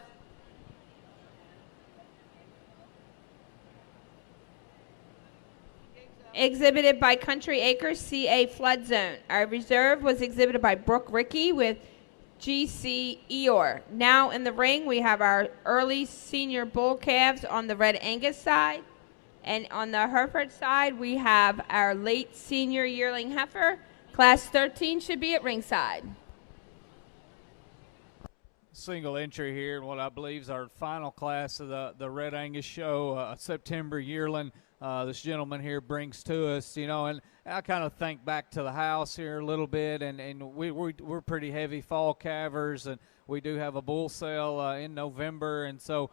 exhibited by Country Acres CA Flood Zone. Our reserve was exhibited by Brooke Rickey with GC Eeyore. Now in the ring, we have our early senior bull calves on the Red Angus side And on the Hereford side, we have our late senior yearling heifer. Class 13 should be at ringside. Single entry here in what I believe is our final class of the Red Angus show, September yearling. This gentleman here brings to us, you know, and I kind of think back to the house here a little bit, and we're pretty heavy fall calvers, and we do have a bull sale in November, and so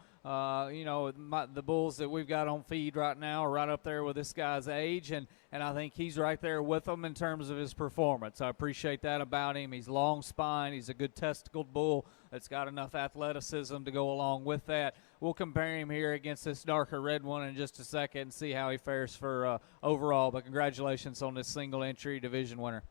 you know, the bulls that we've got on feed right now are right up there with this guy's age, and I think he's right there with them in terms of his performance. I appreciate that about him. He's long spine. He's a good testicled bull that's got enough athleticism to go along with that. We'll compare him here against this darker red one in just a second and see how he fares for overall, but congratulations on this single entry division winner.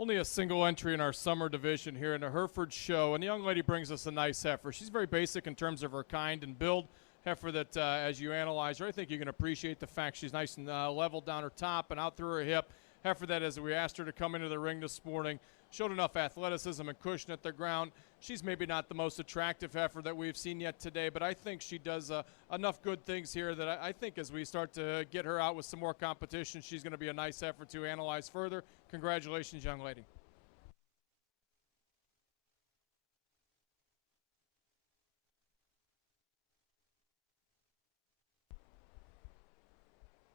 Only a single entry in our summer division here in the Hereford show, and the young lady brings us a nice heifer. She's very basic in terms of her kind and build. Heifer that, as you analyze her, I think you can appreciate the fact she's nice and level down her top and out through her hip. Heifer that, as we asked her to come into the ring this morning, showed enough athleticism and cushion at the ground. She's maybe not the most attractive heifer that we've seen yet today, but I think she does enough good things here that I think as we start to get her out with some more competition, she's going to be a nice heifer to analyze further. Congratulations, young lady.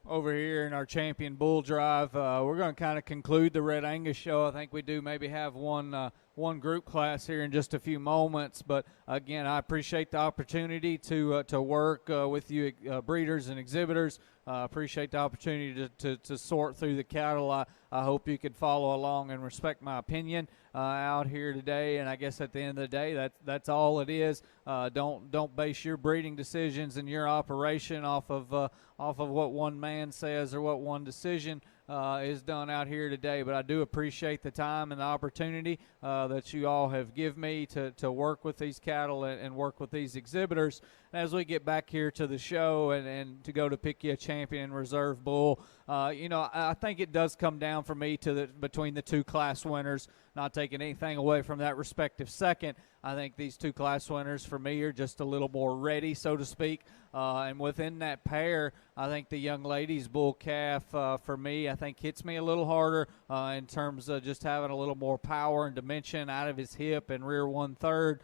Over here in our champion bull drive, we're going to kind of conclude the Red Angus show. I think we do maybe have one group class here in just a few moments, but again, I appreciate the opportunity to work with you breeders and exhibitors. Appreciate the opportunity to sort through the cattle. I hope you could follow along and respect my opinion out here today. And I guess at the end of the day, that's all it is. Don't base your breeding decisions and your operation off of what one man says or what one decision is done out here today. But I do appreciate the time and the opportunity that you all have given me to work with these cattle and work with these exhibitors. As we get back here to the show and to go to pick you a champion reserve bull, you know, I think it does come down for me to between the two class winners, not taking anything away from that respective second. I think these two class winners for me are just a little more ready, so to speak. And within that pair, I think the young lady's bull calf, for me, I think hits me a little harder in terms of just having a little more power and dimension out of his hip and rear 1/3.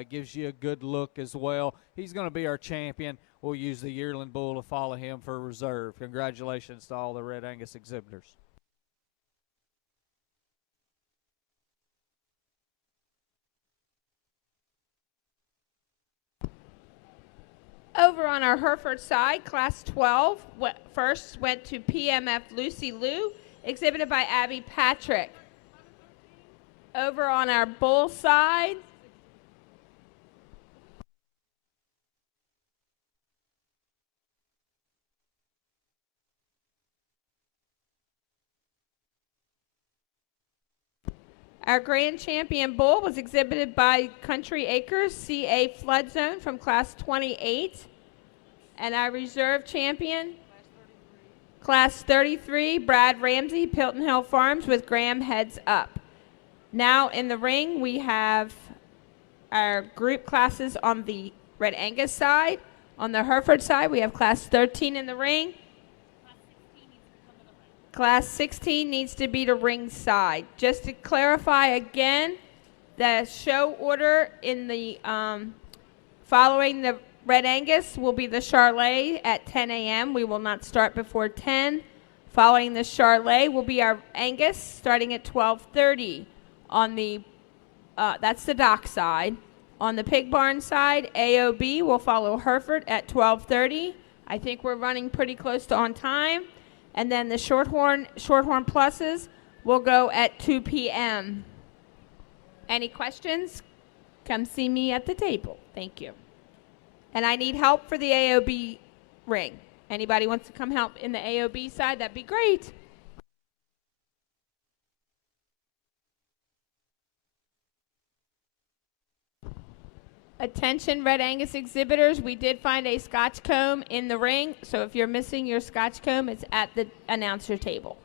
It gives you a good look as well. He's going to be our champion. We'll use the yearling bull to follow him for reserve. Congratulations to all the Red Angus exhibitors. Over on our Hereford side, Class 12 first went to PMF Lucy Lou, exhibited by Abby Patrick. Over on our bull side, our grand champion bull was exhibited by Country Acres CA Flood Zone from Class 28. And our reserve champion, Class 33, Brad Ramsey, Pilton Hill Farms with Graham Heads Up. Now in the ring, we have our group classes on the Red Angus side. On the Hereford side, we have Class 13 in the ring. Class 16 needs to be to ringside. Just to clarify again, the show order in the following the Red Angus will be the Charlet at 10 a.m. We will not start before 10. Following the Charlet will be our Angus starting at 12:30. On the that's the dock side. On the pig barn side, AOB will follow Hereford at 12:30. I think we're running pretty close to on time. And then the Shorthorn Pluses will go at 2 p.m. Any questions? Come see me at the table. Thank you. And I need help for the AOB ring. Anybody wants to come help in the AOB side? That'd be great. Attention Red Angus exhibitors, we did find a Scotch comb in the ring, so if you're missing your Scotch comb, it's at the announcer table.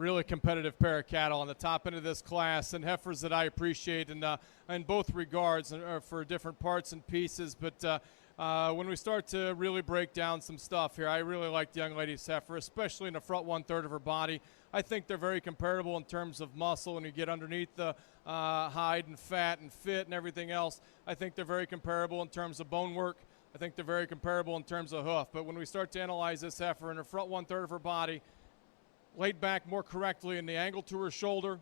really competitive pair of cattle on the top end of this class, and heifers that I appreciate in both regards for different parts and pieces. But when we start to really break down some stuff here, I really like the young lady's heifer, especially in the front 1/3 of her body. I think they're very comparable in terms of muscle. When you get underneath the hide and fat and fit and everything else, I think they're very comparable in terms of bone work. I think they're very comparable in terms of hoof. But when we start to analyze this heifer in her front 1/3 of her body, laid back more correctly in the angle to her shoulder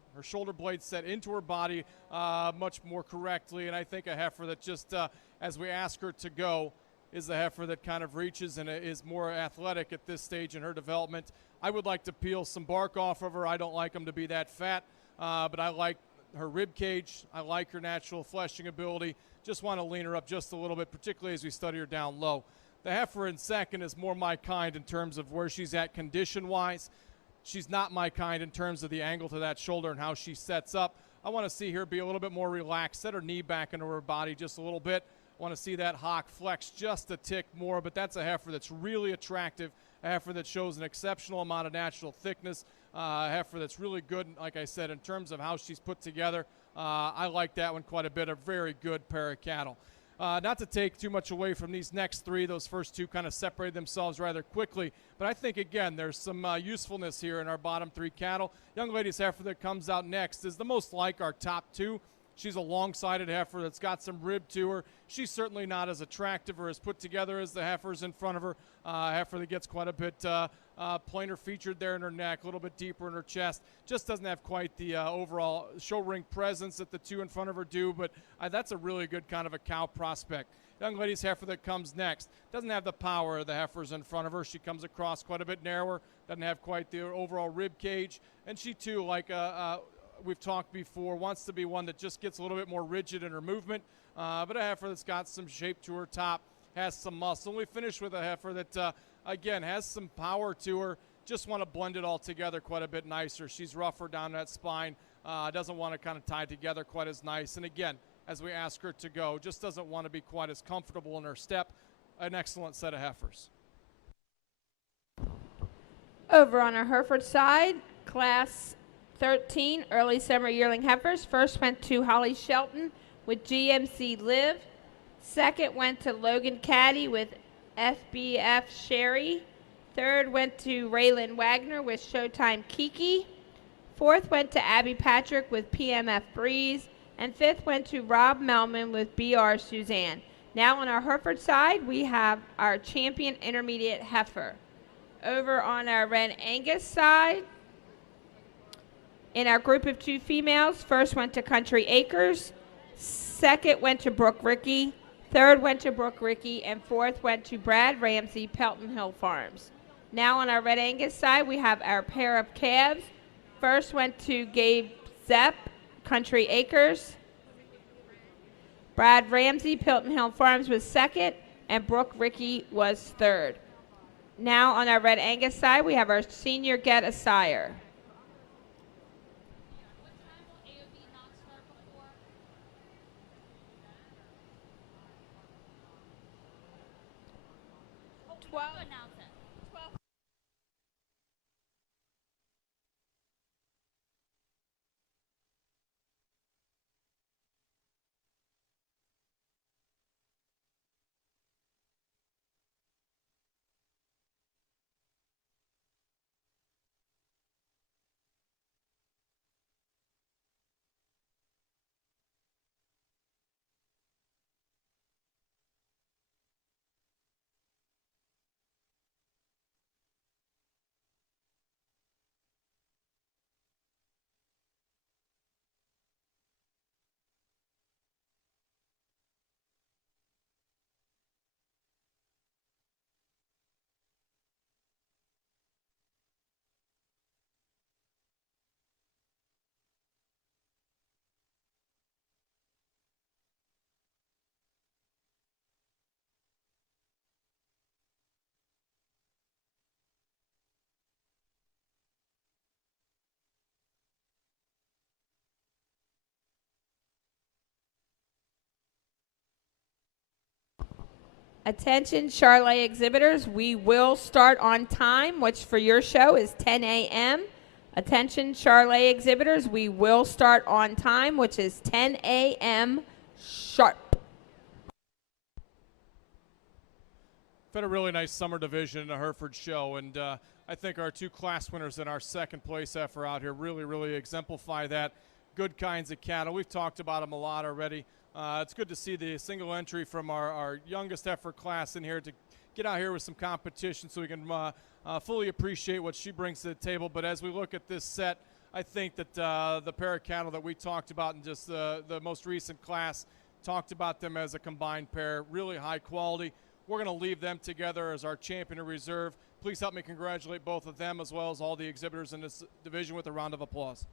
blade set into her body much more correctly, and I think a heifer that just, as we ask her to go, is the heifer that kind of reaches and is more athletic at this stage in her development. I would like to peel some bark off of her. I don't like them to be that fat, but I like her rib cage. I like her natural fleshing ability. Just want to lean her up just a little bit, particularly as we study her down low. The heifer in second is more my kind in terms of where she's at condition-wise. She's not my kind in terms of the angle to that shoulder and how she sets up. I want to see her be a little bit more relaxed, set her knee back into her body just a little bit. I want to see that hock flex just a tick more, but that's a heifer that's really attractive, a heifer that shows an exceptional amount of natural thickness, a heifer that's really good, like I said, in terms of how she's put together. I like that one quite a bit, a very good pair of cattle. Not to take too much away from these next three, those first two kind of separated themselves rather quickly, but I think, again, there's some usefulness here in our bottom three cattle. Young lady's heifer that comes out next is the most like our top two. She's a long-sided heifer that's got some rib to her. She's certainly not as attractive or as put together as the heifers in front of her. A heifer that gets quite a bit plainer featured there in her neck, a little bit deeper in her chest. Just doesn't have quite the overall show ring presence that the two in front of her do, but that's a really good kind of a cow prospect. Young lady's heifer that comes next doesn't have the power of the heifers in front of her. She comes across quite a bit narrower, doesn't have quite the overall rib cage, and she too, like we've talked before, wants to be one that just gets a little bit more rigid in her movement, but a heifer that's got some shape to her top, has some muscle. And we finish with a heifer that, again, has some power to her, just want to blend it all together quite a bit nicer. She's rougher down that spine, doesn't want to kind of tie together quite as nice. And again, as we ask her to go, just doesn't want to be quite as comfortable in her step. An excellent set of heifers. Over on our Hereford side, Class 13 early summer yearling heifers. First went to Holly Shelton with GMC Live. Second went to Logan Caddy with FBF Sherry. Third went to Raylan Wagner with Showtime Kiki. Fourth went to Abby Patrick with PMF Breeze. And fifth went to Rob Melman with BR Suzanne. Now on our Hereford side, we have our champion intermediate heifer. Over on our Red Angus side, in our group of two females, first went to Country Acres, second went to Brooke Rickey, third went to Brooke Rickey, and fourth went to Brad Ramsey, Pelton Hill Farms. Now on our Red Angus side, we have our pair of calves. First went to Gabe Zepp, Country Acres. Brad Ramsey, Pelton Hill Farms was second, and Brooke Rickey was third. Now on our Red Angus side, we have our senior get a sire. Attention Charlet exhibitors, we will start on time, which for your show is 10 a.m. Attention Charlet exhibitors, we will start on time, which is 10 a.m. sharp. We've had a really nice summer division in the Hereford show, and I think our two class winners in our second place effort out here really exemplify that. Good kinds of cattle. We've talked about them a lot already. It's good to see the single entry from our youngest effort class in here to get out here with some competition so we can fully appreciate what she brings to the table. But as we look at this set, I think that the pair of cattle that we talked about in just the most recent class, talked about them as a combined pair, really high quality. We're going to leave them together as our champion in reserve. Please help me congratulate both of them as well as all the exhibitors in this division with a round of applause.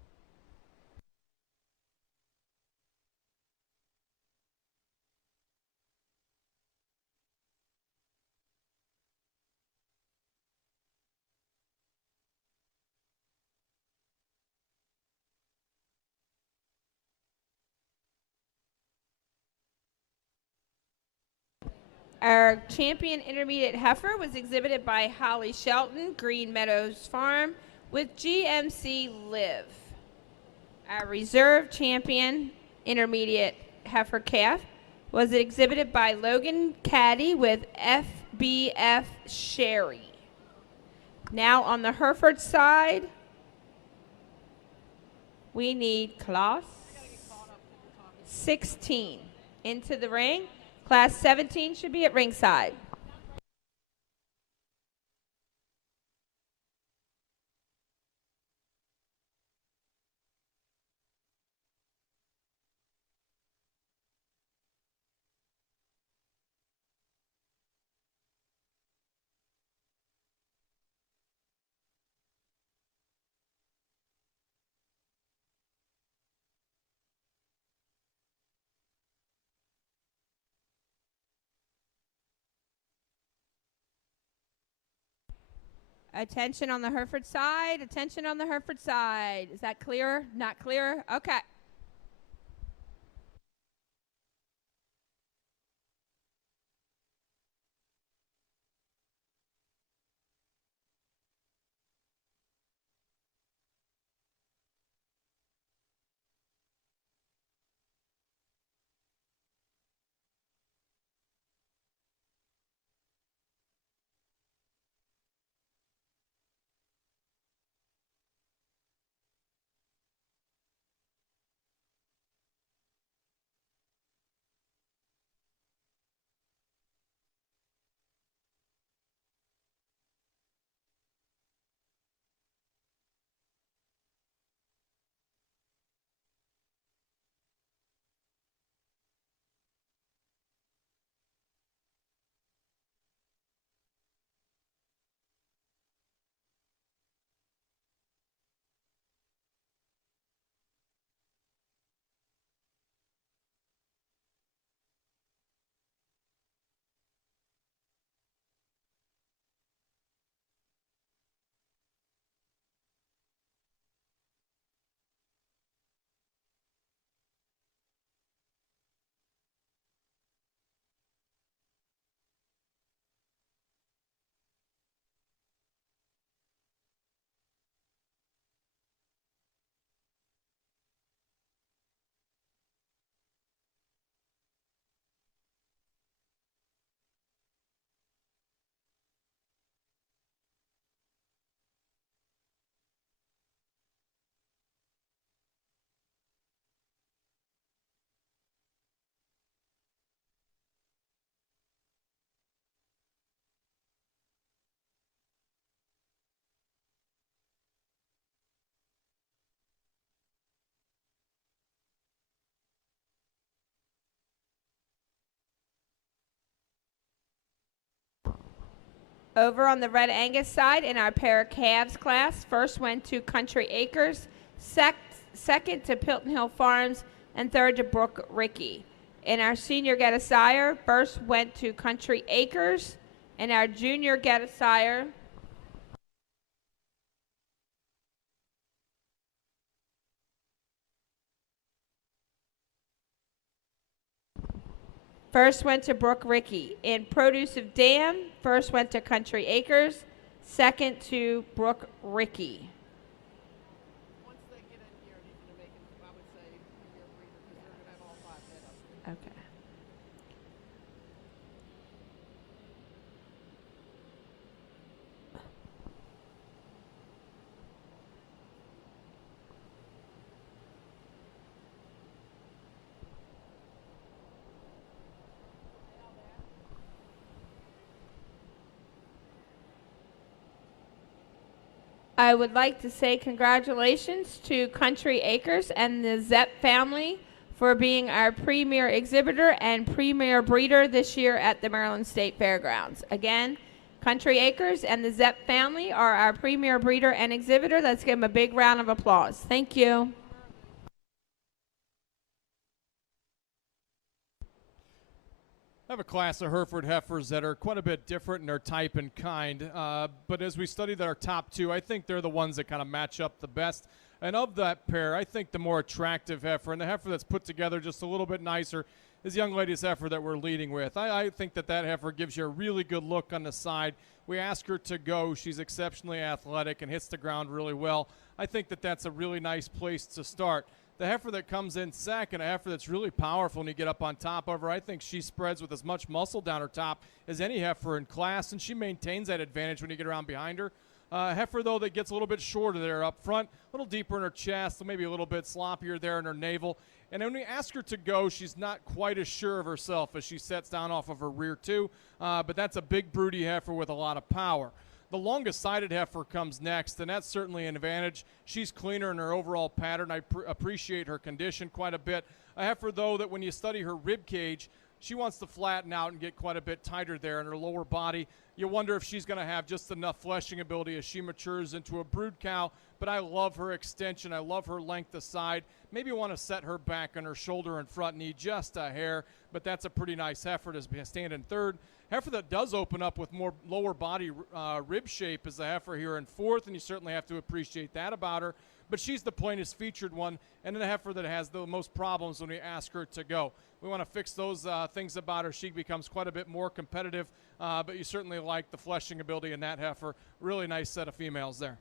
Our champion intermediate heifer was exhibited by Holly Shelton, Green Meadows Farm, with GMC Live. Our reserve champion intermediate heifer calf was exhibited by Logan Caddy with FBF Sherry. Now on the Hereford side, we need class 16 into the ring. Class 17 should be at ringside. Attention on the Hereford side. Attention on the Hereford side. Is that clear? Not clear? Okay. Over on the Red Angus side in our pair of calves class, first went to Country Acres, second to Pilton Hill Farms, and third to Brook Rickey. In our senior get a sire, first went to Country Acres, and our junior get a sire first went to Brook Rickey. In Produce of Dam, first went to Country Acres, second to Brook Rickey. Okay. I would like to say congratulations to Country Acres and the Zepp family for being our premier exhibitor and premier breeder this year at the Maryland State Fairgrounds. Again, Country Acres and the Zepp family are our premier breeder and exhibitor. Let's give them a big round of applause. Thank you. I have a class of Hereford heifers that are quite a bit different in their type and kind, but as we studied our top two, I think they're the ones that kind of match up the best. And of that pair, I think the more attractive heifer, and the heifer that's put together just a little bit nicer, is young lady's heifer that we're leading with. I think that heifer gives you a really good look on the side. We ask her to go. She's exceptionally athletic and hits the ground really well. I think that that's a really nice place to start. The heifer that comes in second, a heifer that's really powerful when you get up on top of her, I think she spreads with as much muscle down her top as any heifer in class, and she maintains that advantage when you get around behind her. Heifer, though, that gets a little bit shorter there up front, a little deeper in her chest, maybe a little bit sloppier there in her navel. And when we ask her to go, she's not quite as sure of herself as she sets down off of her rear, too. But that's a big, broody heifer with a lot of power. The longest-sided heifer comes next, and that's certainly an advantage. She's cleaner in her overall pattern. I appreciate her condition quite a bit. A heifer, though, that when you study her rib cage, she wants to flatten out and get quite a bit tighter there in her lower body. You wonder if she's going to have just enough fleshing ability as she matures into a brood cow, but I love her extension. I love her length aside. Maybe you want to set her back on her shoulder and front knee just a hair, but that's a pretty nice heifer to stand in third. Heifer that does open up with more lower body rib shape is the heifer here in fourth, and you certainly have to appreciate that about her. But she's the plainest featured one, and the heifer that has the most problems when we ask her to go. We want to fix those things about her. She becomes quite a bit more competitive, but you certainly like the fleshing ability in that heifer. Really nice set of females there.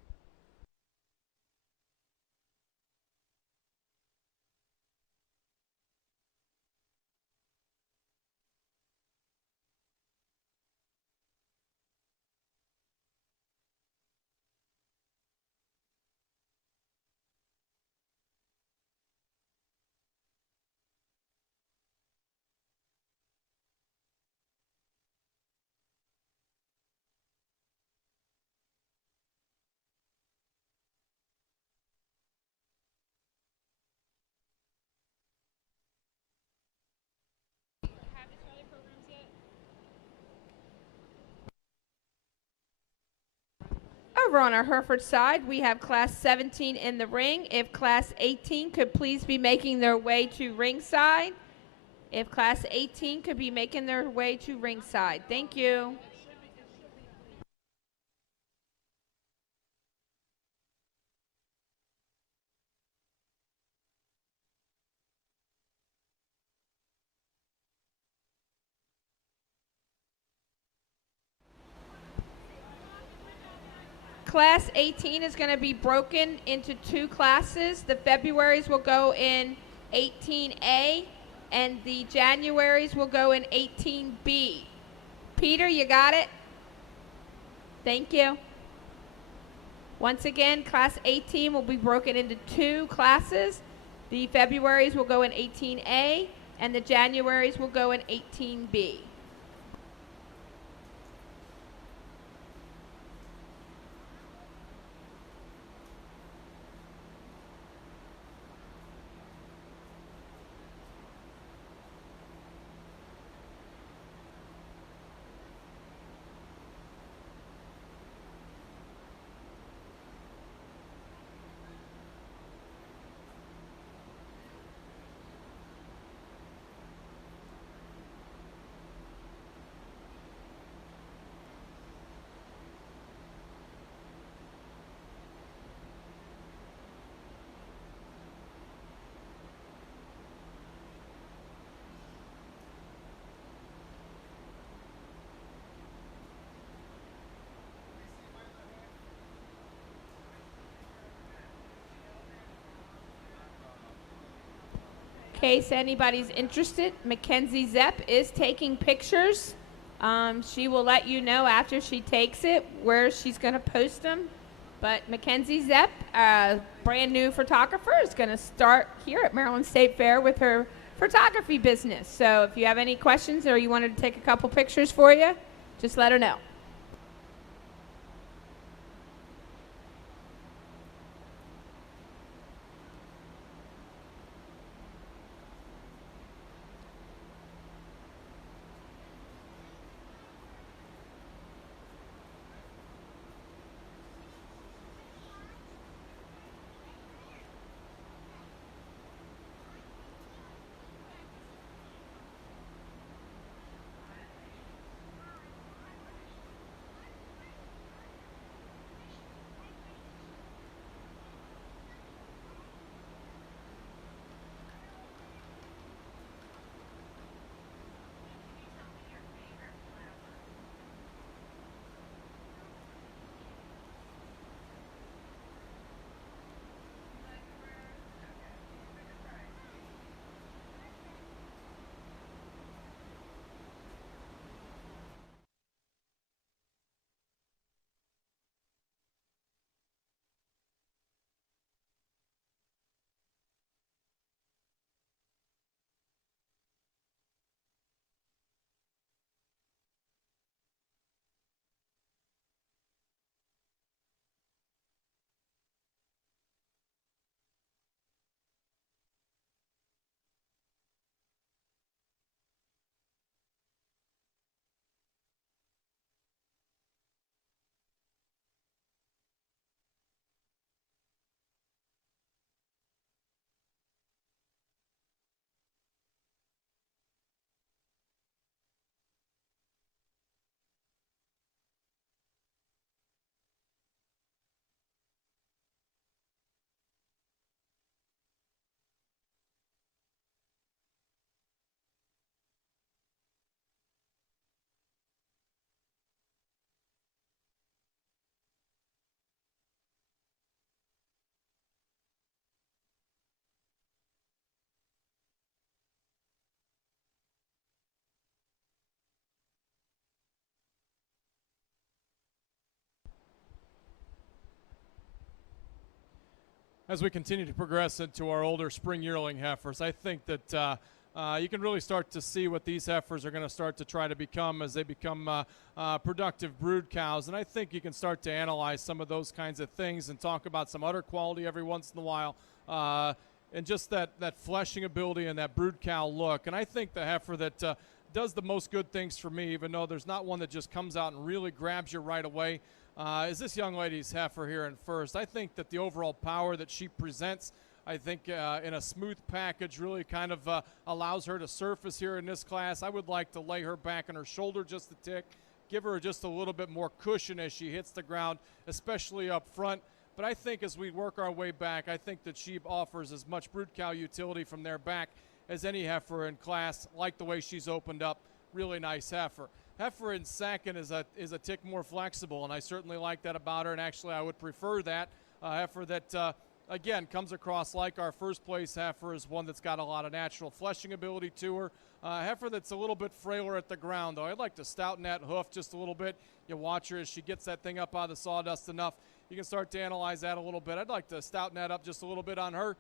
Over on our Hereford side, we have Class 17 in the ring. If Class 18 could please be making their way to ringside. If Class 18 could be making their way to ringside. Thank you. Class 18 is going to be broken into two classes. The Februaries will go in 18A, and the Januaries will go in 18B. Peter, you got it? Thank you. Once again, Class 18 will be broken into two classes. The Februaries will go in 18A, and the Januaries will go in 18B. In case anybody's interested, Mackenzie Zepp is taking pictures. She will let you know after she takes it where she's going to post them. But Mackenzie Zepp, a brand new photographer, is going to start here at Maryland State Fair with her photography business. So if you have any questions or you wanted to take a couple pictures for you, just let her know. As we continue to progress into our older spring yearling heifers, I think that you can really start to see what these heifers are going to start to try to become as they become productive brood cows. And I think you can start to analyze some of those kinds of things and talk about some udder quality every once in a while, and just that fleshing ability and that brood cow look. And I think the heifer that does the most good things for me, even though there's not one that just comes out and really grabs you right away, is this young lady's heifer here in first. I think that the overall power that she presents, I think in a smooth package, really kind of allows her to surface here in this class. I would like to lay her back on her shoulder just a tick, give her just a little bit more cushion as she hits the ground, especially up front. But I think as we work our way back, I think that she offers as much brood cow utility from there back as any heifer in class. Like the way she's opened up. Really nice heifer. Heifer in second is a tick more flexible, and I certainly like that about her, and actually I would prefer that. Heifer that, again, comes across like our first place heifer is one that's got a lot of natural fleshing ability to her. Heifer that's a little bit frailer at the ground, though. I'd like to stouten that hoof just a little bit. You watch her as she gets that thing up out of the sawdust enough. You can start to analyze that a little bit. I'd like to stouten that up just a little bit on her.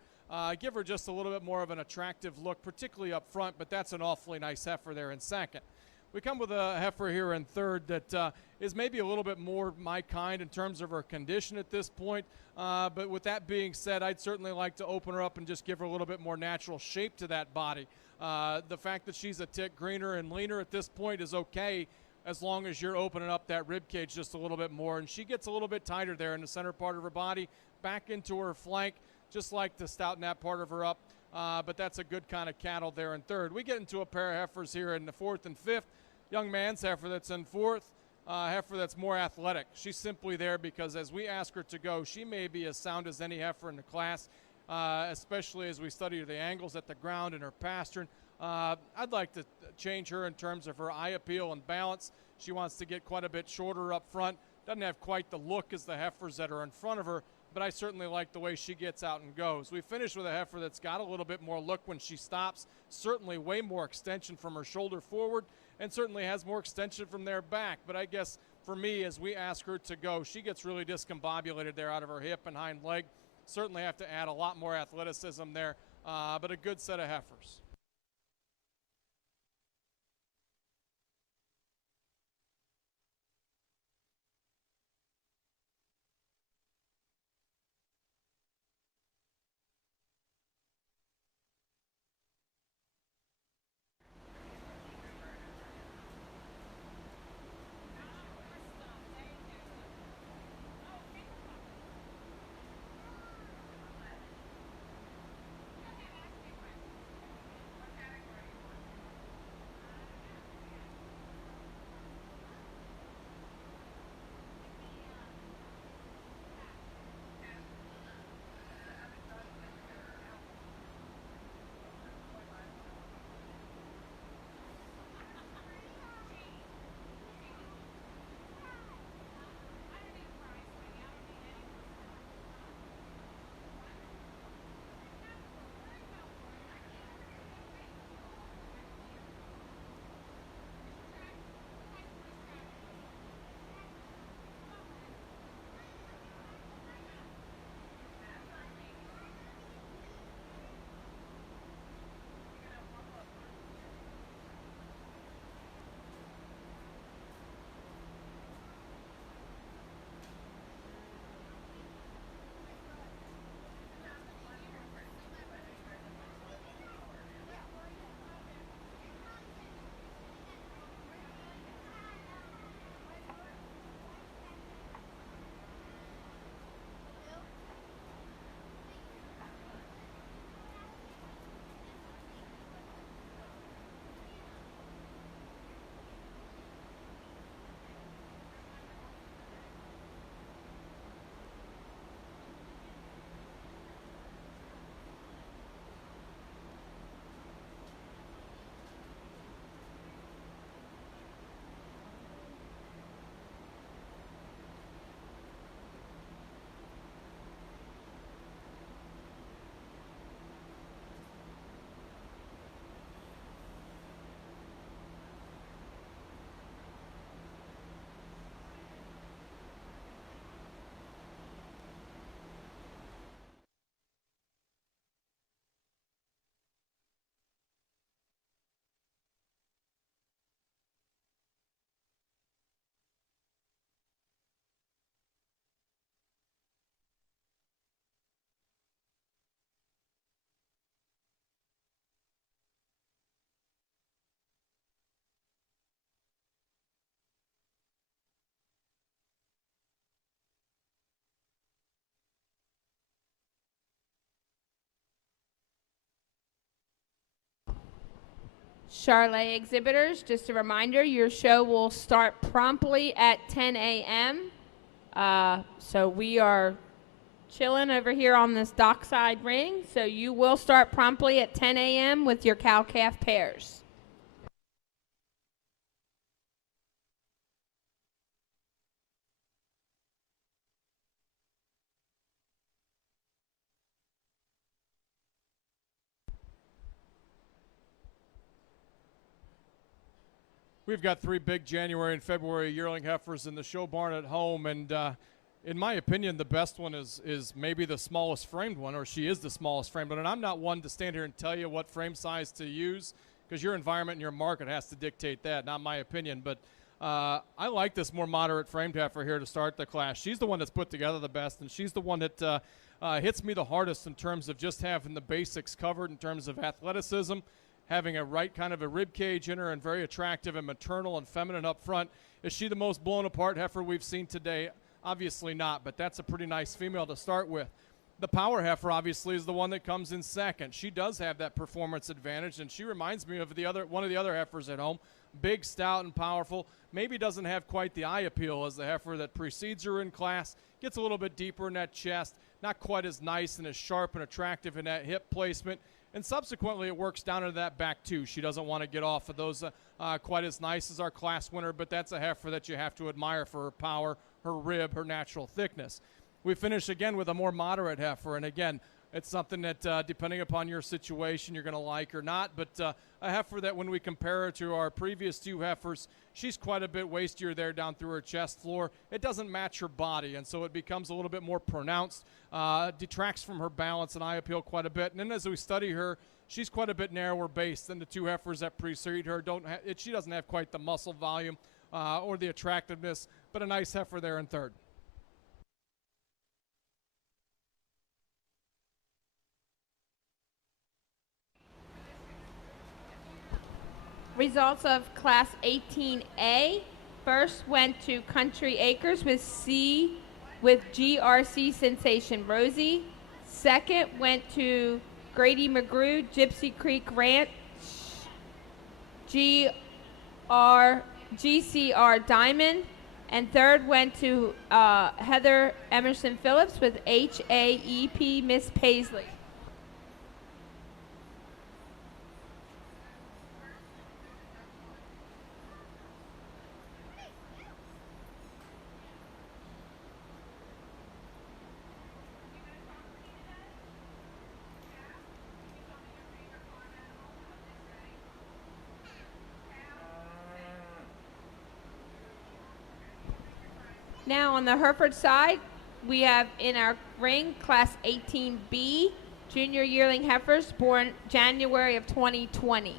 Give her just a little bit more of an attractive look, particularly up front, but that's an awfully nice heifer there in second. We come with a heifer here in third that is maybe a little bit more my kind in terms of her condition at this point. But with that being said, I'd certainly like to open her up and just give her a little bit more natural shape to that body. The fact that she's a tick greener and leaner at this point is okay as long as you're opening up that rib cage just a little bit more. And she gets a little bit tighter there in the center part of her body, back into her flank, just like to stouten that part of her up. But that's a good kind of cattle there in third. We get into a pair of heifers here in the fourth and fifth. Young man's heifer that's in fourth, heifer that's more athletic. She's simply there because as we ask her to go, she may be as sound as any heifer in the class, especially as we study the angles at the ground and her pastern. I'd like to change her in terms of her eye appeal and balance. She wants to get quite a bit shorter up front. Doesn't have quite the look as the heifers that are in front of her, but I certainly like the way she gets out and goes. We finish with a heifer that's got a little bit more look when she stops, certainly way more extension from her shoulder forward, and certainly has more extension from there back. But I guess for me, as we ask her to go, she gets really discombobulated there out of her hip and hind leg. Certainly have to add a lot more athleticism there, but a good set of heifers. Charlet exhibitors, just a reminder, your show will start promptly at 10 a.m. So we are chilling over here on this dockside ring. So you will start promptly at 10 a.m. with your cow-calf pairs. We've got 3 big January and February yearling heifers in the show barn at home, and in my opinion, the best one is maybe the smallest framed one, or she is the smallest framed one. And I'm not one to stand here and tell you what frame size to use, because your environment and your market has to dictate that, not my opinion. But I like this more moderate framed heifer here to start the class. She's the one that's put together the best, and she's the one that hits me the hardest in terms of just having the basics covered in terms of athleticism, having a right kind of a rib cage in her, and very attractive and maternal and feminine up front. Is she the most blown apart heifer we've seen today? Obviously not, but that's a pretty nice female to start with. The power heifer obviously is the one that comes in second. She does have that performance advantage, and she reminds me of one of the other heifers at home. Big, stout, and powerful. Maybe doesn't have quite the eye appeal as the heifer that precedes her in class. Gets a little bit deeper in that chest. Not quite as nice and as sharp and attractive in that hip placement. And subsequently, it works down into that back, too. She doesn't want to get off of those quite as nice as our class winner, but that's a heifer that you have to admire for her power, her rib, her natural thickness. we finish again with a more moderate heifer. And again, it's something that depending upon your situation, you're going to like or not. But a heifer that when we compare her to our previous 2 heifers, she's quite a bit wastier there down through her chest floor. It doesn't match her body, and so it becomes a little bit more pronounced, detracts from her balance and eye appeal quite a bit. And then as we study her, she's quite a bit narrower based than the 2 heifers that precede her. She doesn't have quite the muscle volume or the attractiveness, but a nice heifer there in third. Results of Class 18A. First went to Country Acres with GRC Sensation Rosie. Second went to Grady McGrew, Gypsy Creek Ranch, GCR Diamond. And third went to Heather Emerson Phillips with HAEP Miss Paisley. Now on the Hereford side, we have in our ring Class 18B, junior yearling heifers born January of 2020.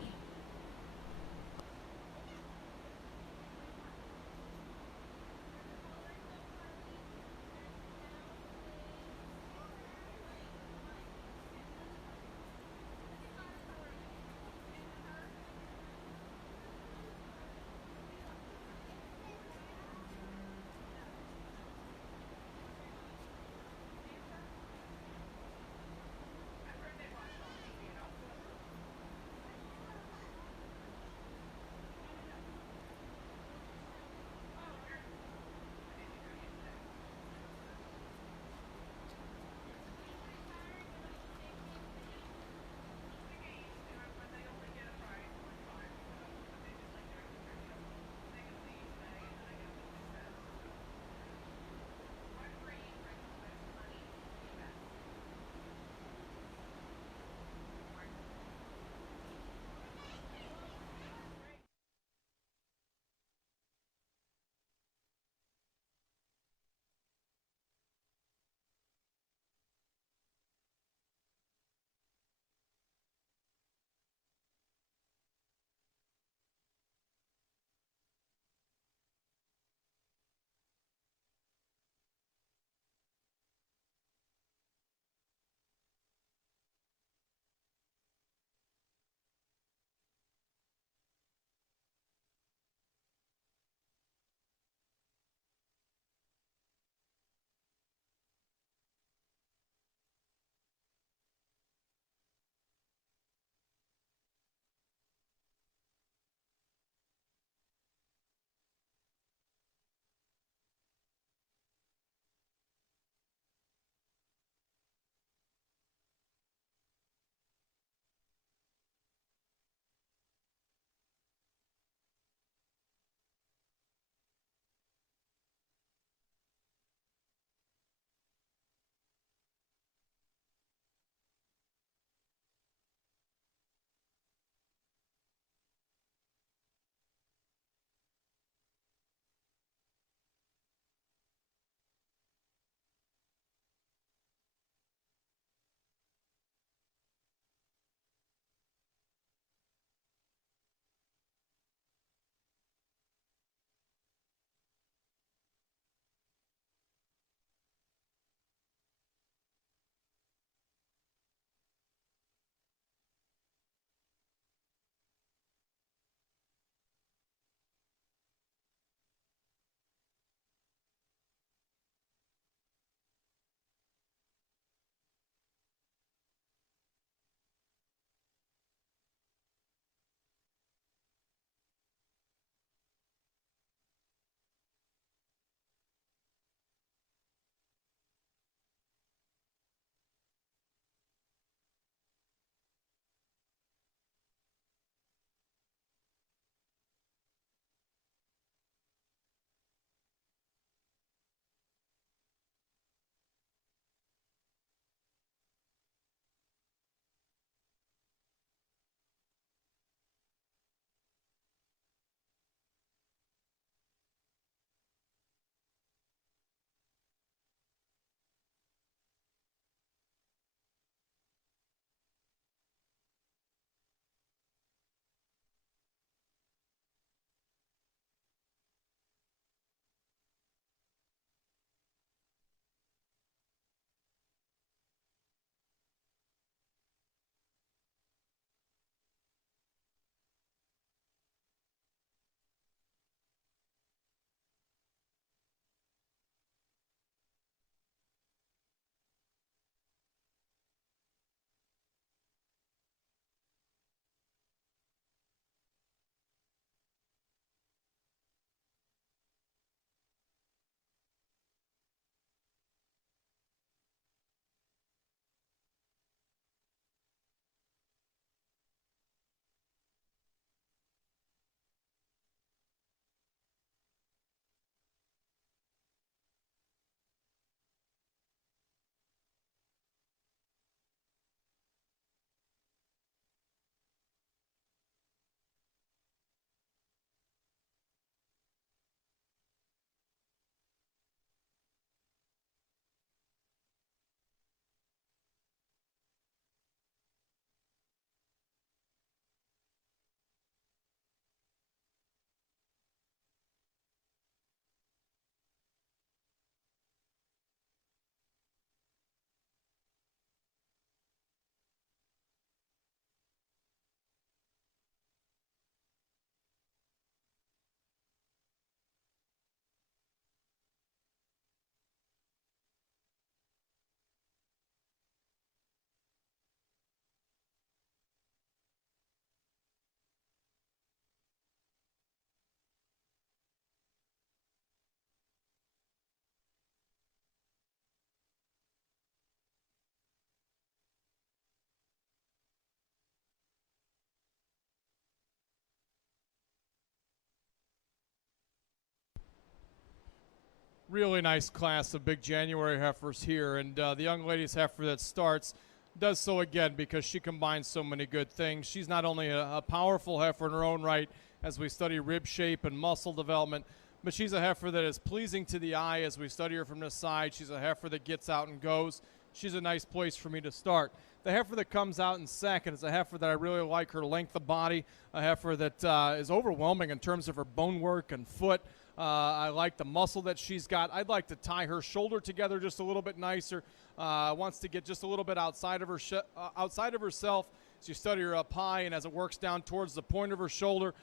Really nice class of big January heifers here, and the young lady's heifer that starts does so again because she combines so many good things. She's not only a powerful heifer in her own right as we study rib shape and muscle development, but she's a heifer that is pleasing to the eye as we study her from this side. She's a heifer that gets out and goes. She's a nice place for me to start. The heifer that comes out in second is a heifer that I really like her length of body, a heifer that is overwhelming in terms of her bone work and foot. I like the muscle that she's got. I'd like to tie her shoulder together just a little bit nicer. Wants to get just a little bit outside of herself. As you study her up high and as it works down towards the point of her shoulder,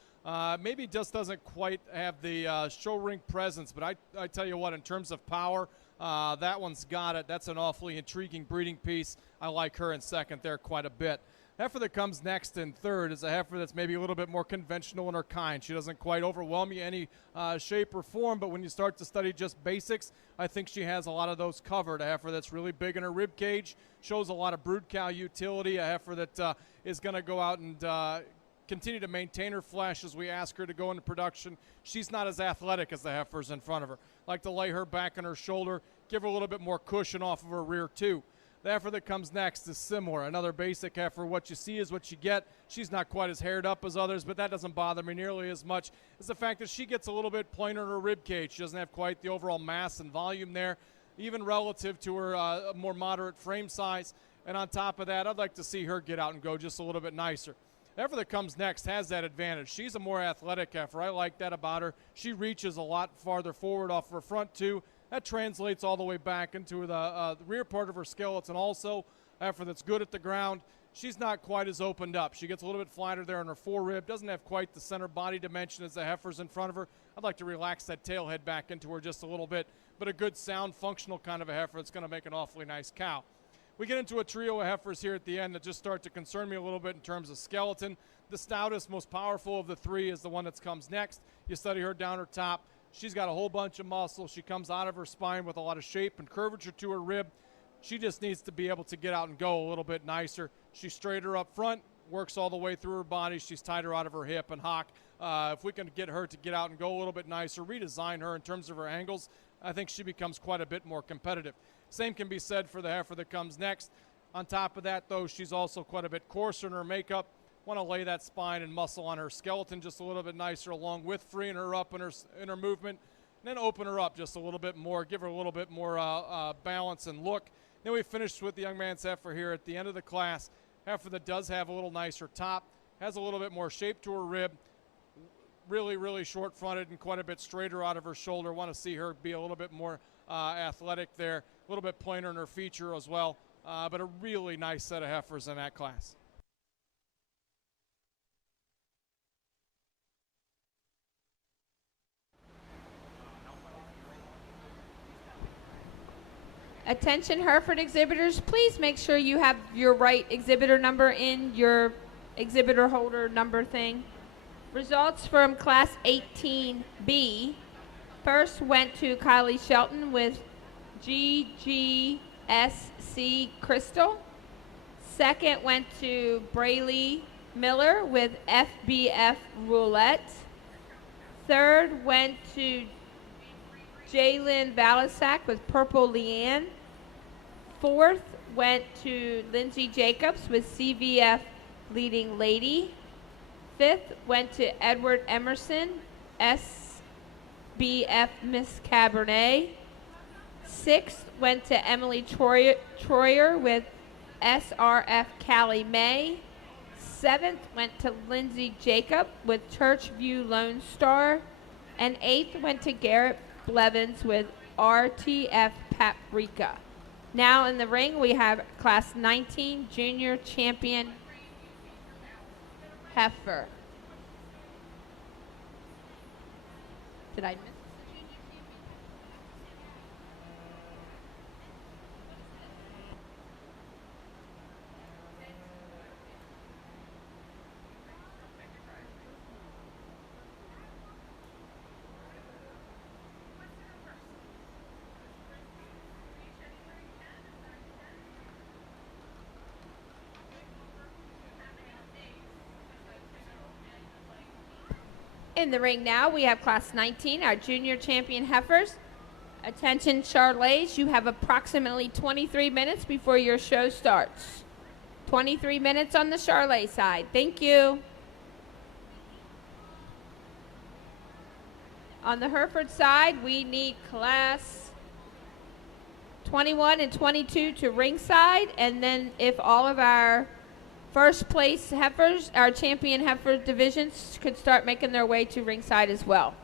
maybe just doesn't quite have the show ring presence. But I tell you what, in terms of power, that one's got it. That's an awfully intriguing breeding piece. I like her in second there quite a bit. Heifer that comes next in third is a heifer that's maybe a little bit more conventional in her kind. She doesn't quite overwhelm you any shape or form, but when you start to study just basics, I think she has a lot of those covered. A heifer that's really big in her rib cage, shows a lot of brood cow utility, a heifer that is going to go out and continue to maintain her flesh as we ask her to go into production. She's not as athletic as the heifers in front of her. Like to lay her back on her shoulder, give her a little bit more cushion off of her rear too. The heifer that comes next is similar, another basic heifer. What you see is what you get. She's not quite as haired up as others, but that doesn't bother me nearly as much as the fact that she gets a little bit plainer in her rib cage. She doesn't have quite the overall mass and volume there, even relative to her more moderate frame size. And on top of that, I'd like to see her get out and go just a little bit nicer. The heifer that comes next has that advantage. She's a more athletic heifer. I like that about her. She reaches a lot farther forward off her front too. That translates all the way back into the rear part of her skeleton also. Heifer that's good at the ground. She's not quite as opened up. She gets a little bit flatter there on her forerib. Doesn't have quite the center body dimension as the heifers in front of her. I'd like to relax that tail head back into her just a little bit. But a good, sound, functional kind of a heifer that's going to make an awfully nice cow. We get into a trio of heifers here at the end that just start to concern me a little bit in terms of skeleton. The stoutest, most powerful of the three is the one that comes next. You study her down her top. She's got a whole bunch of muscle. She comes out of her spine with a lot of shape and curvature to her rib. She just needs to be able to get out and go a little bit nicer. She's straighter up front, works all the way through her body. She's tighter out of her hip and hock. If we can get her to get out and go a little bit nicer, redesign her in terms of her angles, I think she becomes quite a bit more competitive. Same can be said for the heifer that comes next. On top of that, though, she's also quite a bit coarser in her makeup. Want to lay that spine and muscle on her skeleton just a little bit nicer, along with freeing her up in her movement. And then open her up just a little bit more, give her a little bit more balance and look. Then we finished with the young man's heifer here at the end of the class. Heifer that does have a little nicer top, has a little bit more shape to her rib, really, really short-fronted and quite a bit straighter out of her shoulder. Want to see her be a little bit more athletic there, a little bit plainer in her feature as well, but a really nice set of heifers in that class. Attention Hereford exhibitors, please make sure you have your right exhibitor number in your exhibitor holder number thing. Results from Class 18B. First went to Kylie Shelton with GGSC Crystal. Second went to Braylee Miller with FBF Roulette. Third went to Jalen Balasek with Purple Leanne. Fourth went to Lindsay Jacobs with CVF Leading Lady. Fifth went to Edward Emerson, SBF Miss Cabernet. Sixth went to Emily Troyer with SRF Callie May. Seventh went to Lindsay Jacob with Churchview Lone Star. And eighth went to Garrett Blevins with RTF Paprika. Now in the ring we have Class 19 Junior Champion heifer. Did I miss? In the ring now, we have Class 19, our junior champion heifers. Attention Charolais, you have approximately 23 minutes before your show starts. 23 minutes on the Charolais side. Thank you. On the Hereford side, we need class 21 and 22 to ringside, and then if all of our first place heifers, our champion heifer divisions, could start making their way to ringside as well.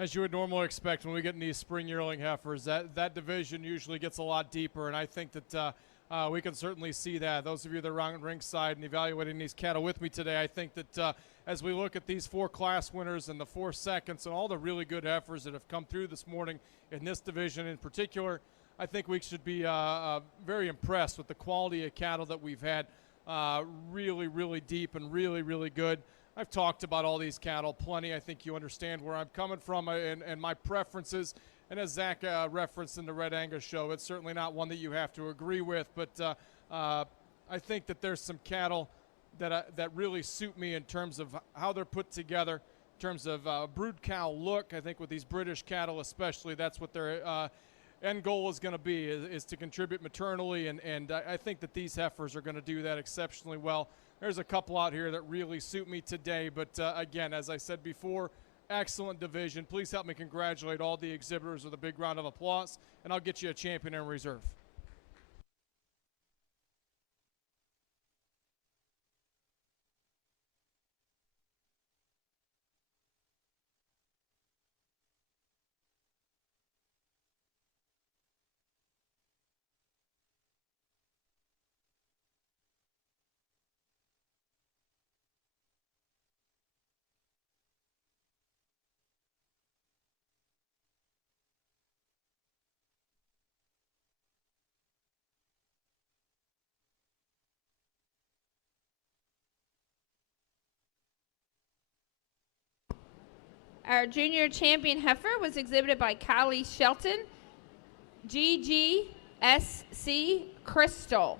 As you would normally expect when we get in these spring yearling heifers, that division usually gets a lot deeper, and I think that we can certainly see that. Those of you that are on ringside and evaluating these cattle with me today, I think that as we look at these 4 class winners and the 4 seconds and all the really good heifers that have come through this morning in this division in particular, I think we should be very impressed with the quality of cattle that we've had. Really, really deep and really, really good. I've talked about all these cattle plenty. I think you understand where I'm coming from and my preferences. And as Zach referenced in the Red Angus show, it's certainly not one that you have to agree with. But I think that there's some cattle that really suit me in terms of how they're put together, in terms of brood cow look. I think with these British cattle especially, that's what their end goal is going to be, is to contribute maternally. And I think that these heifers are going to do that exceptionally well. There's a couple out here that really suit me today, but again, as I said before, excellent division. Please help me congratulate all the exhibitors with a big round of applause, and I'll get you a champion in reserve. Our junior champion heifer was exhibited by Kylie Shelton, GGSC Crystal.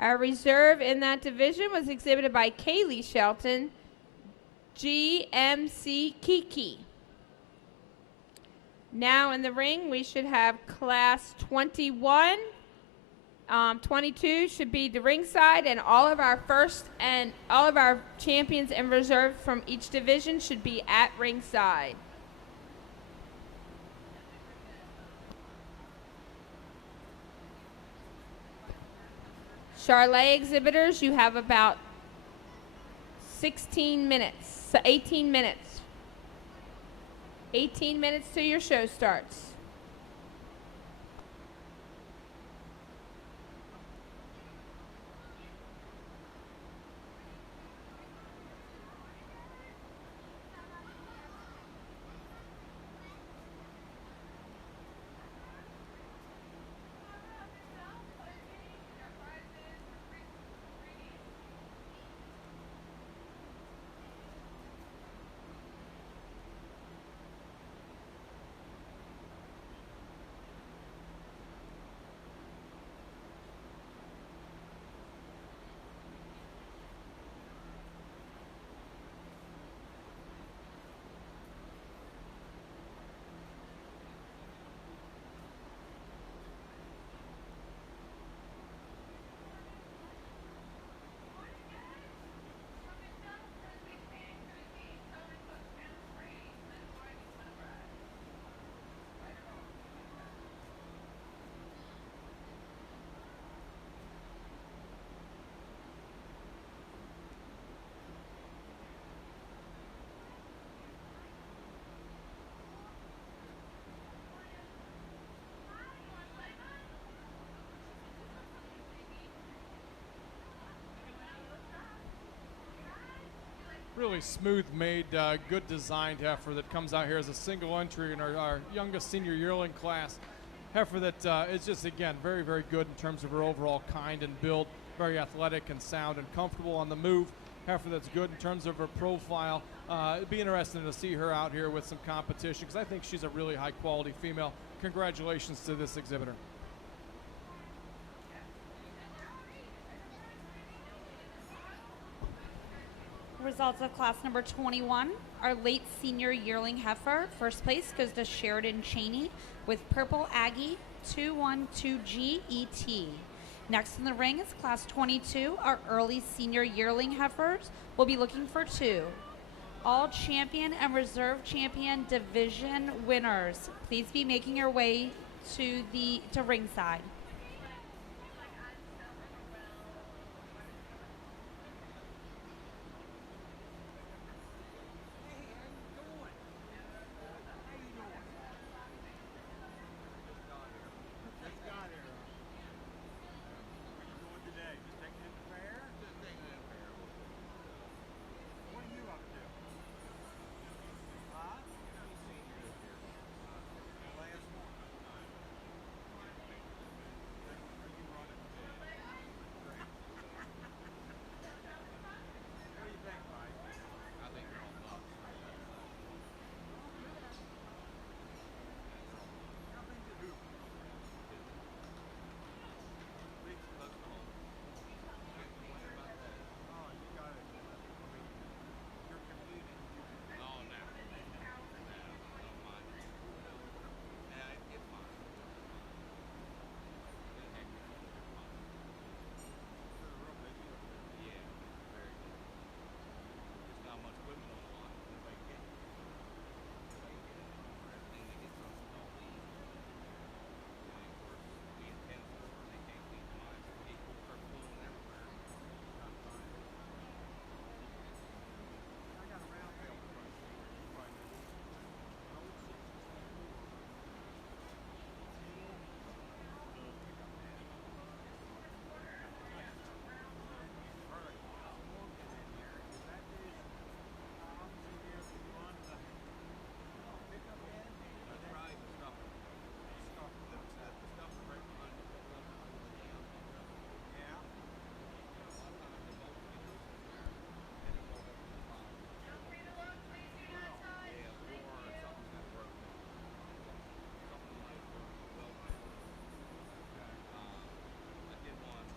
Our reserve in that division was exhibited by Kaylee Shelton, GMC Kiki. Now in the ring, we should have class 21. 22 should be the ringside, and all of our champions and reserve from each division should be at ringside. Charlet exhibitors, you have about 18 minutes. 18 minutes till your show starts. Really smooth made, good designed heifer that comes out here as a single entry in our youngest senior yearling class. Heifer that is just, again, very, very good in terms of her overall kind and build, very athletic and sound and comfortable on the move. Heifer that's good in terms of her profile. It'd be interesting to see her out here with some competition because I think she's a really high quality female. Congratulations to this exhibitor. Results of class number 21, our late senior yearling heifer. First place goes to Sheridan Cheney with Purple Aggie 212GET. Next in the ring is class 22, our early senior yearling heifers. We'll be looking for 2. All champion and reserve champion division winners. Please be making your way to ringside.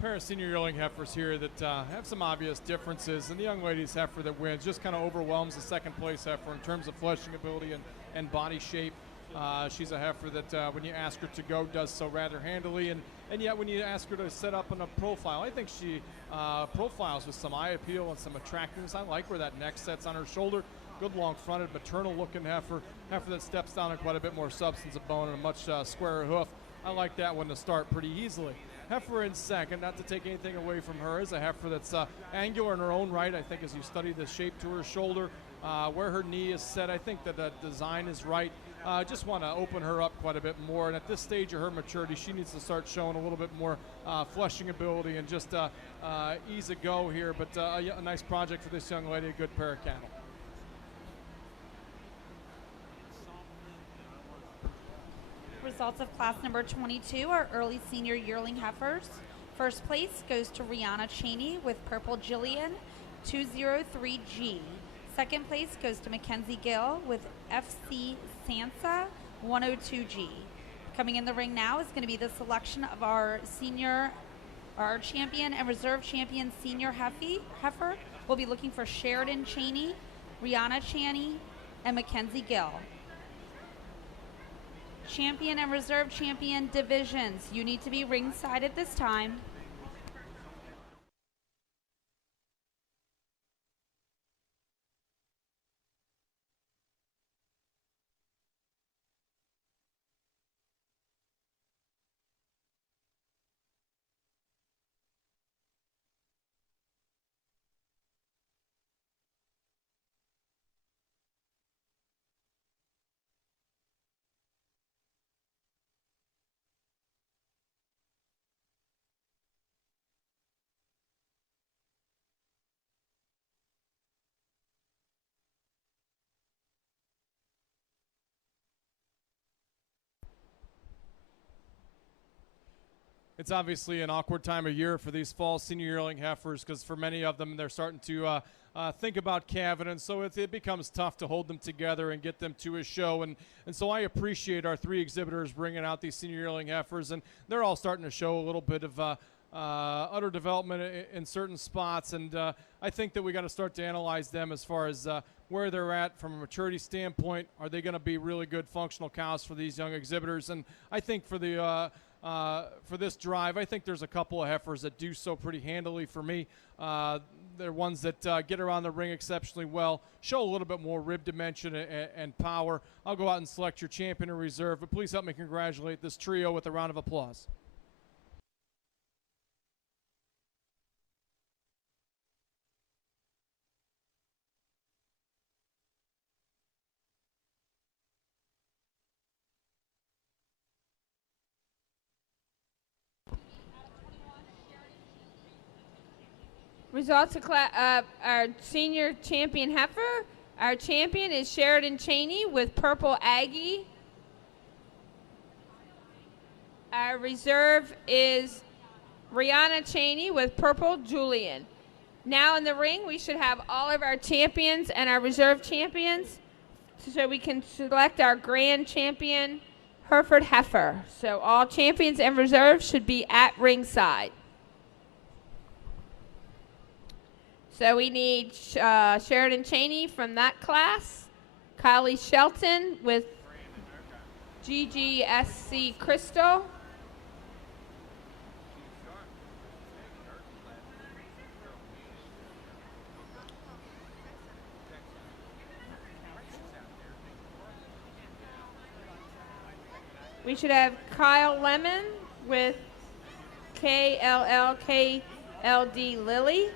pair of senior yearling heifers here that have some obvious differences, and the young lady's heifer that wins just kind of overwhelms the second place heifer in terms of fleshing ability and body shape. She's a heifer that when you ask her to go does so rather handily, and yet when you ask her to set up in a profile, I think she profiles with some eye appeal and some attractiveness. I like where that neck sets on her shoulder. Good long-fronted, maternal-looking heifer that steps down in quite a bit more substance of bone and a much squarer hoof. I like that one to start pretty easily. Heifer in second, not to take anything away from her, is a heifer that's angular in her own right. I think as you study the shape to her shoulder, where her knee is set, I think that the design is right. Just want to open her up quite a bit more, and at this stage of her maturity, she needs to start showing a little bit more fleshing ability and just ease a go here, but a nice project for this young lady, a good pair of cattle. Results of class number 22 are early senior yearling heifers. First place goes to Rihanna Cheney with Purple Jillian 203G. Second place goes to Mackenzie Gill with FC Sansa 102G. Coming in the ring now is going to be the selection of our champion and reserve champion senior heifer. We'll be looking for Sheridan Cheney, Rihanna Cheney, and Mackenzie Gill. Champion and reserve champion divisions. You need to be ringside at this time. It's obviously an awkward time of year for these fall senior yearling heifers because for many of them, they're starting to think about calving, and so it becomes tough to hold them together and get them to a show. And so I appreciate our three exhibitors bringing out these senior yearling heifers, and they're all starting to show a little bit of utter development in certain spots. And I think that we got to start to analyze them as far as where they're at from a maturity standpoint. Are they going to be really good functional cows for these young exhibitors? And I think for the for this drive, I think there's a couple of heifers that do so pretty handily for me. They're ones that get around the ring exceptionally well, show a little bit more rib dimension and power. I'll go out and select your champion in reserve, but please help me congratulate this trio with a round of applause. Results of our senior champion heifer. Our champion is Sheridan Cheney with Purple Aggie. Our reserve is Rihanna Cheney with Purple Julian. Now in the ring, we should have all of our champions and our reserve champions so we can select our grand champion, Hereford heifer. So all champions and reserves should be at ringside. So we need Sheridan Cheney from that class, Kylie Shelton with GGSC Crystal, we should have Kyle Lemon with KLLKLD Lily.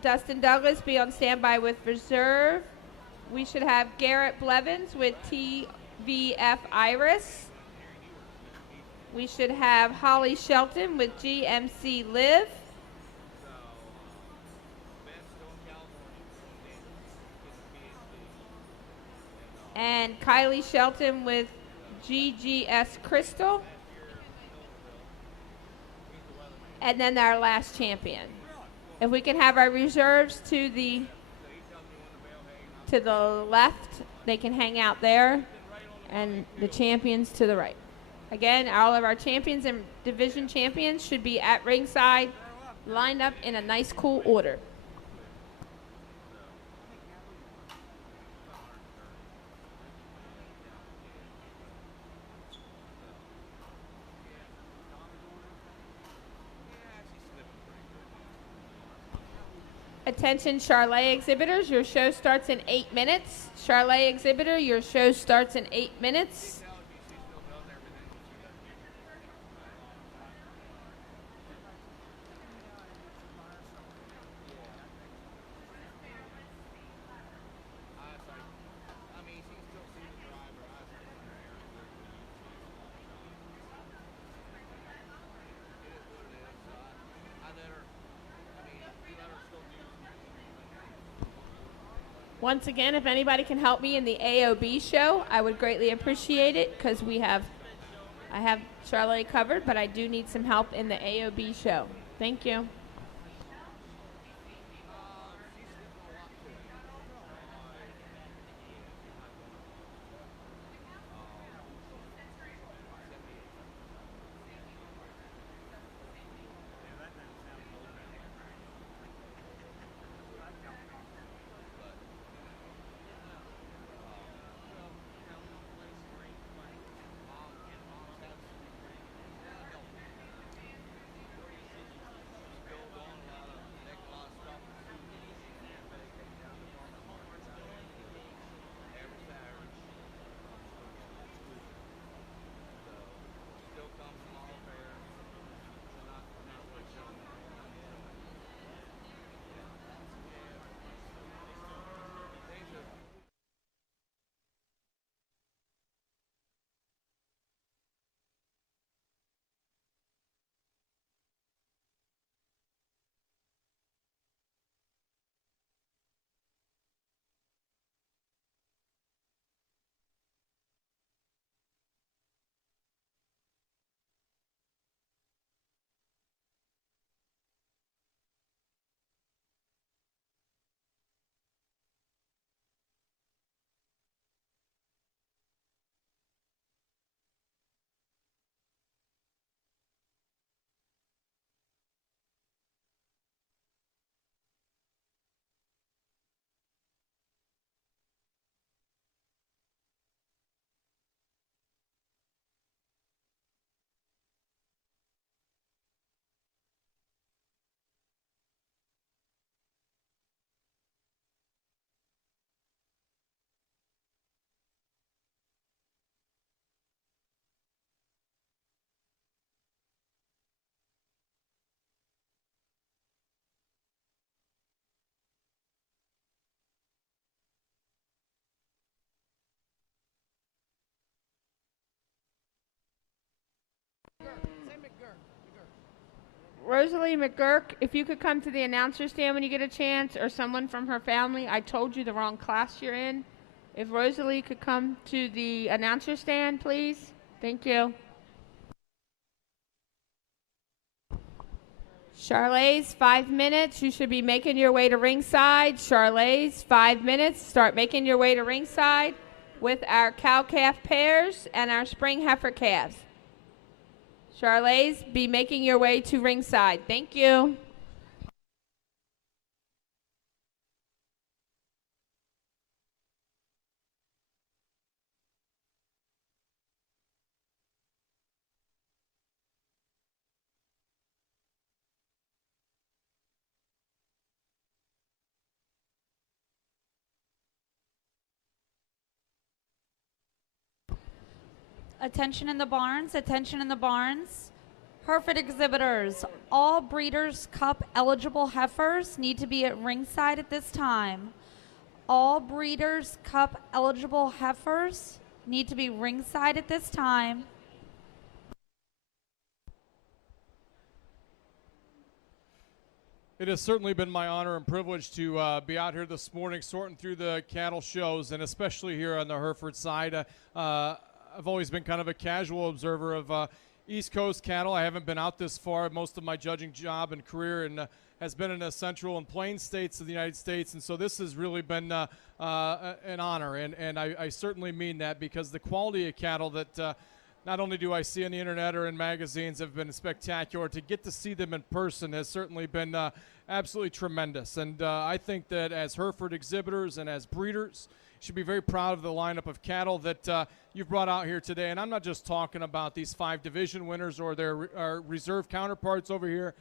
Dustin Douglas be on standby with reserve. We should have Garrett Blevins with TVF Iris. We should have Holly Shelton with GMC Live. And Kylie Shelton with GGS Crystal. And then our last champion. If we can have our reserves to the left, they can hang out there, and the champions to the right. Again, all of our champions and division champions should be at ringside, lined up in a nice, cool order. Attention Charlet exhibitors, your show starts in 8 minutes. Charlet exhibitor, your show starts in 8 minutes. Once again, if anybody can help me in the AOB show, I would greatly appreciate it because I have Charlotte covered, but I do need some help in the AOB show. Thank you. Rosalie McGurk, if you could come to the announcer stand when you get a chance, or someone from her family. I told you the wrong class you're in. If Rosalie could come to the announcer stand, please. Thank you. Charlaise, 5 minutes. You should be making your way to ringside. Charlaise, 5 minutes. Start making your way to ringside with our cow-calf pairs and our spring heifer calves. Charlaise, be making your way to ringside. Thank you. Attention in the barns, attention in the barns. Hereford exhibitors, all Breeders' Cup eligible heifers need to be at ringside at this time. All Breeders' Cup eligible heifers need to be ringside at this time. It has certainly been my honor and privilege to be out here this morning sorting through the cattle shows, and especially here on the Hereford side. I've always been kind of a casual observer of East Coast cattle. I haven't been out this far. Most of my judging job and career has been in the central and plain states of the United States, and so this has really been an honor, and I certainly mean that, because the quality of cattle that not only do I see on the internet or in magazines have been spectacular, to get to see them in person has certainly been absolutely tremendous. And I think that as Hereford exhibitors and as breeders, you should be very proud of the lineup of cattle that you've brought out here today. And I'm not just talking about these 5 division winners or their reserve counterparts over here.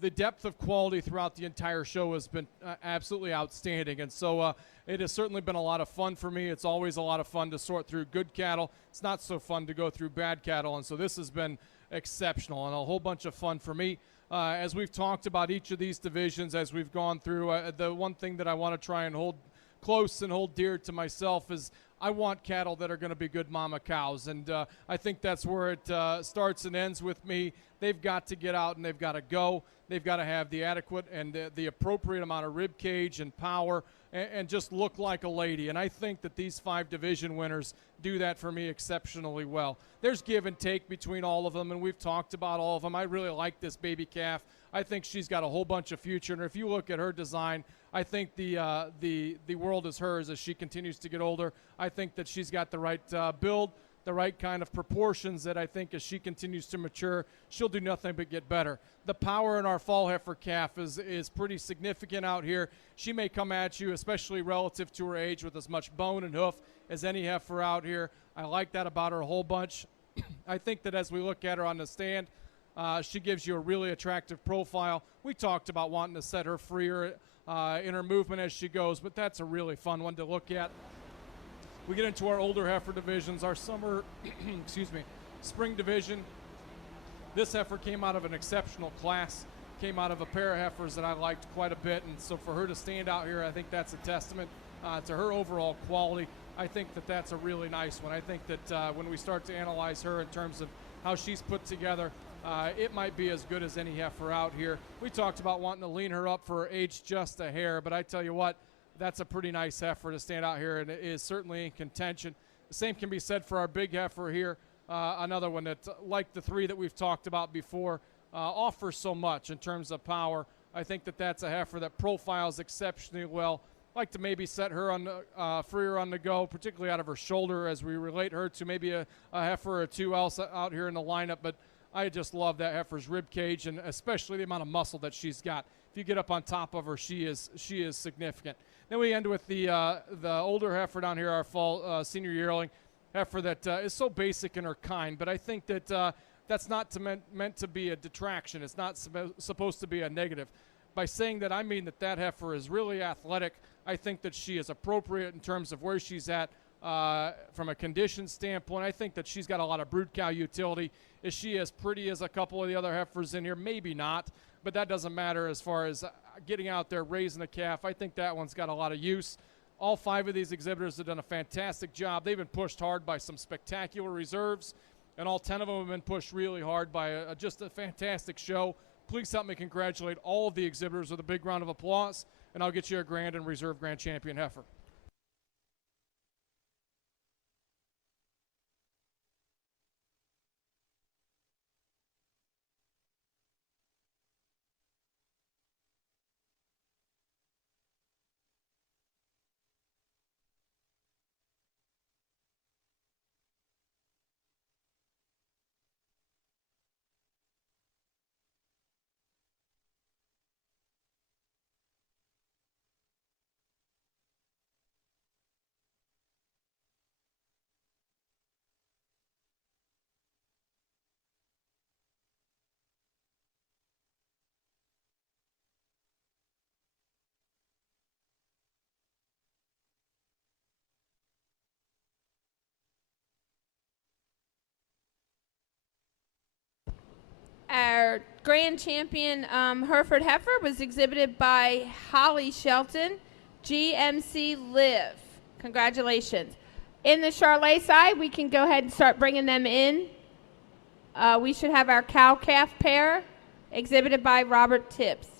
The depth of quality throughout the entire show has been absolutely outstanding. And so it has certainly been a lot of fun for me. It's always a lot of fun to sort through good cattle. It's not so fun to go through bad cattle. And so this has been exceptional and a whole bunch of fun for me. As we've talked about each of these divisions, as we've gone through, the one thing that I want to try and hold close and hold dear to myself is I want cattle that are going to be good mama cows. And I think that's where it starts and ends with me. They've got to get out and they've got to go. They've got to have the adequate and the appropriate amount of rib cage and power and just look like a lady. And I think that these 5 division winners do that for me exceptionally well. There's give and take between all of them, and we've talked about all of them. I really like this baby calf. I think she's got a whole bunch of future. And if you look at her design, I think the world is hers as she continues to get older. I think that she's got the right build, the right kind of proportions that I think as she continues to mature, she'll do nothing but get better. The power in our fall heifer calf is pretty significant out here. She may come at you, especially relative to her age, with as much bone and hoof as any heifer out here. I like that about her a whole bunch. I think that as we look at her on the stand, she gives you a really attractive profile. We talked about wanting to set her freer in her movement as she goes, but that's a really fun one to look at. We get into our older heifer divisions, our summer, spring division. This heifer came out of an exceptional class, came out of a pair of heifers that I liked quite a bit, and so for her to stand out here, I think that's a testament to her overall quality. I think that that's a really nice one. I think that when we start to analyze her in terms of how she's put together, it might be as good as any heifer out here. We talked about wanting to lean her up for her age just a hair, but I tell you what, that's a pretty nice heifer to stand out here, and it is certainly in contention. The same can be said for our big heifer here, another one that, like the 3 that we've talked about before, offers so much in terms of power. I think that that's a heifer that profiles exceptionally well. I'd like to maybe set her on the, freer on the go, particularly out of her shoulder as we relate her to maybe a heifer or 2 else out here in the lineup, but I just love that heifer's rib cage and especially the amount of muscle that she's got. If you get up on top of her, she is significant. Then we end with the older heifer down here, our fall senior yearling heifer that is so basic in her kind, but I think that that's not meant to be a detraction. It's not supposed to be a negative. By saying that, I mean that heifer is really athletic. I think that she is appropriate in terms of where she's at from a condition standpoint. I think that she's got a lot of brood cow utility. Is she as pretty as a couple of the other heifers in here? Maybe not, but that doesn't matter as far as getting out there, raising a calf. I think that one's got a lot of use. All 5 of these exhibitors have done a fantastic job. They've been pushed hard by some spectacular reserves, and all 10 of them have been pushed really hard by just a fantastic show. Please help me congratulate all of the exhibitors with a big round of applause, and I'll get you a grand and reserve grand champion heifer. Our grand champion Hereford heifer was exhibited by Holly Shelton, GMC Live. Congratulations. In the Charlet side, we can go ahead and start bringing them in. We should have our cow-calf pair exhibited by Robert Tibbs.